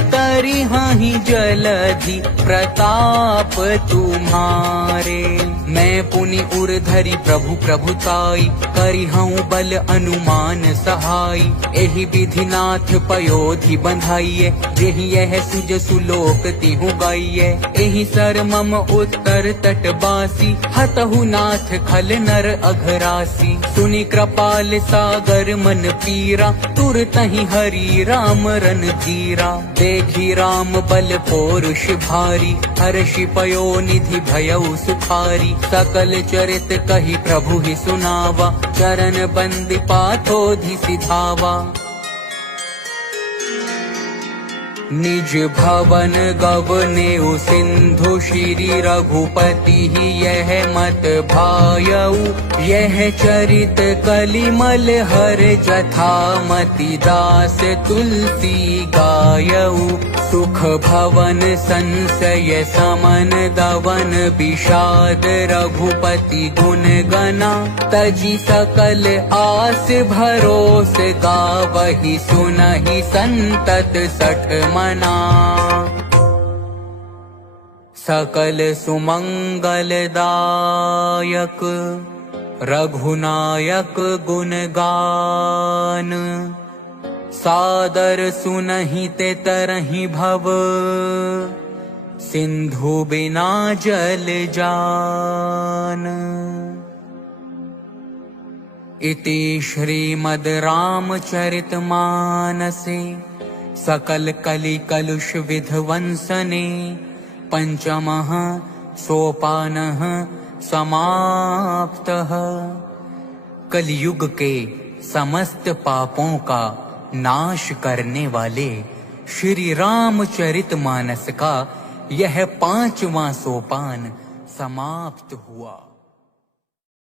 तरिहहि जलधि प्रताप तुम्हारे। मैं पुनि उर्धरि प्रभु प्रभुताई, करिहऊँ बल अनुमान सहाय। एहि विधि नाथ पयोधि बंधाइए, जेहि यह सुज सुलोक तिहु गाइए। एहि सर मम उत्तर तट बासी, हतहु नाथ खल नर अघरासी। सुनि कृपाल सागर मन पीरा, तुरतहि हरि राम रन धीरा। देखी राम बल पौरुष भारी, हर्षि पयो निधि भयउ सुखारी। सकल चरित कहि प्रभु ही सुनावा, चरण बंदी पाथोधि सिधावा। निज भवन गवनेउ सिंधु, श्री रघुपति ही यह मत भायऊ। यह चरित कलिमल हर जथा, मति दास तुलसी गायऊ। सुख भवन संशय समन दवन, विषाद रघुपति गुण गना। तजी सकल आस भरोस, गावहि सुनहि संतत सठ मना। सकल सुमंगल दायक, रघुनायक गुण गान। सादर सुनहि ते तरहि भव, सिंधु बिना जल जान। इति श्रीमद् रामचरित मानसे, सकल कलि कलुष विध्वंसने। पंचमः सोपानः समाप्तः। कलयुग के समस्त पापों का नाश करने वाले श्री रामचरितमानस का यह 5वां सोपान समाप्त हुआ।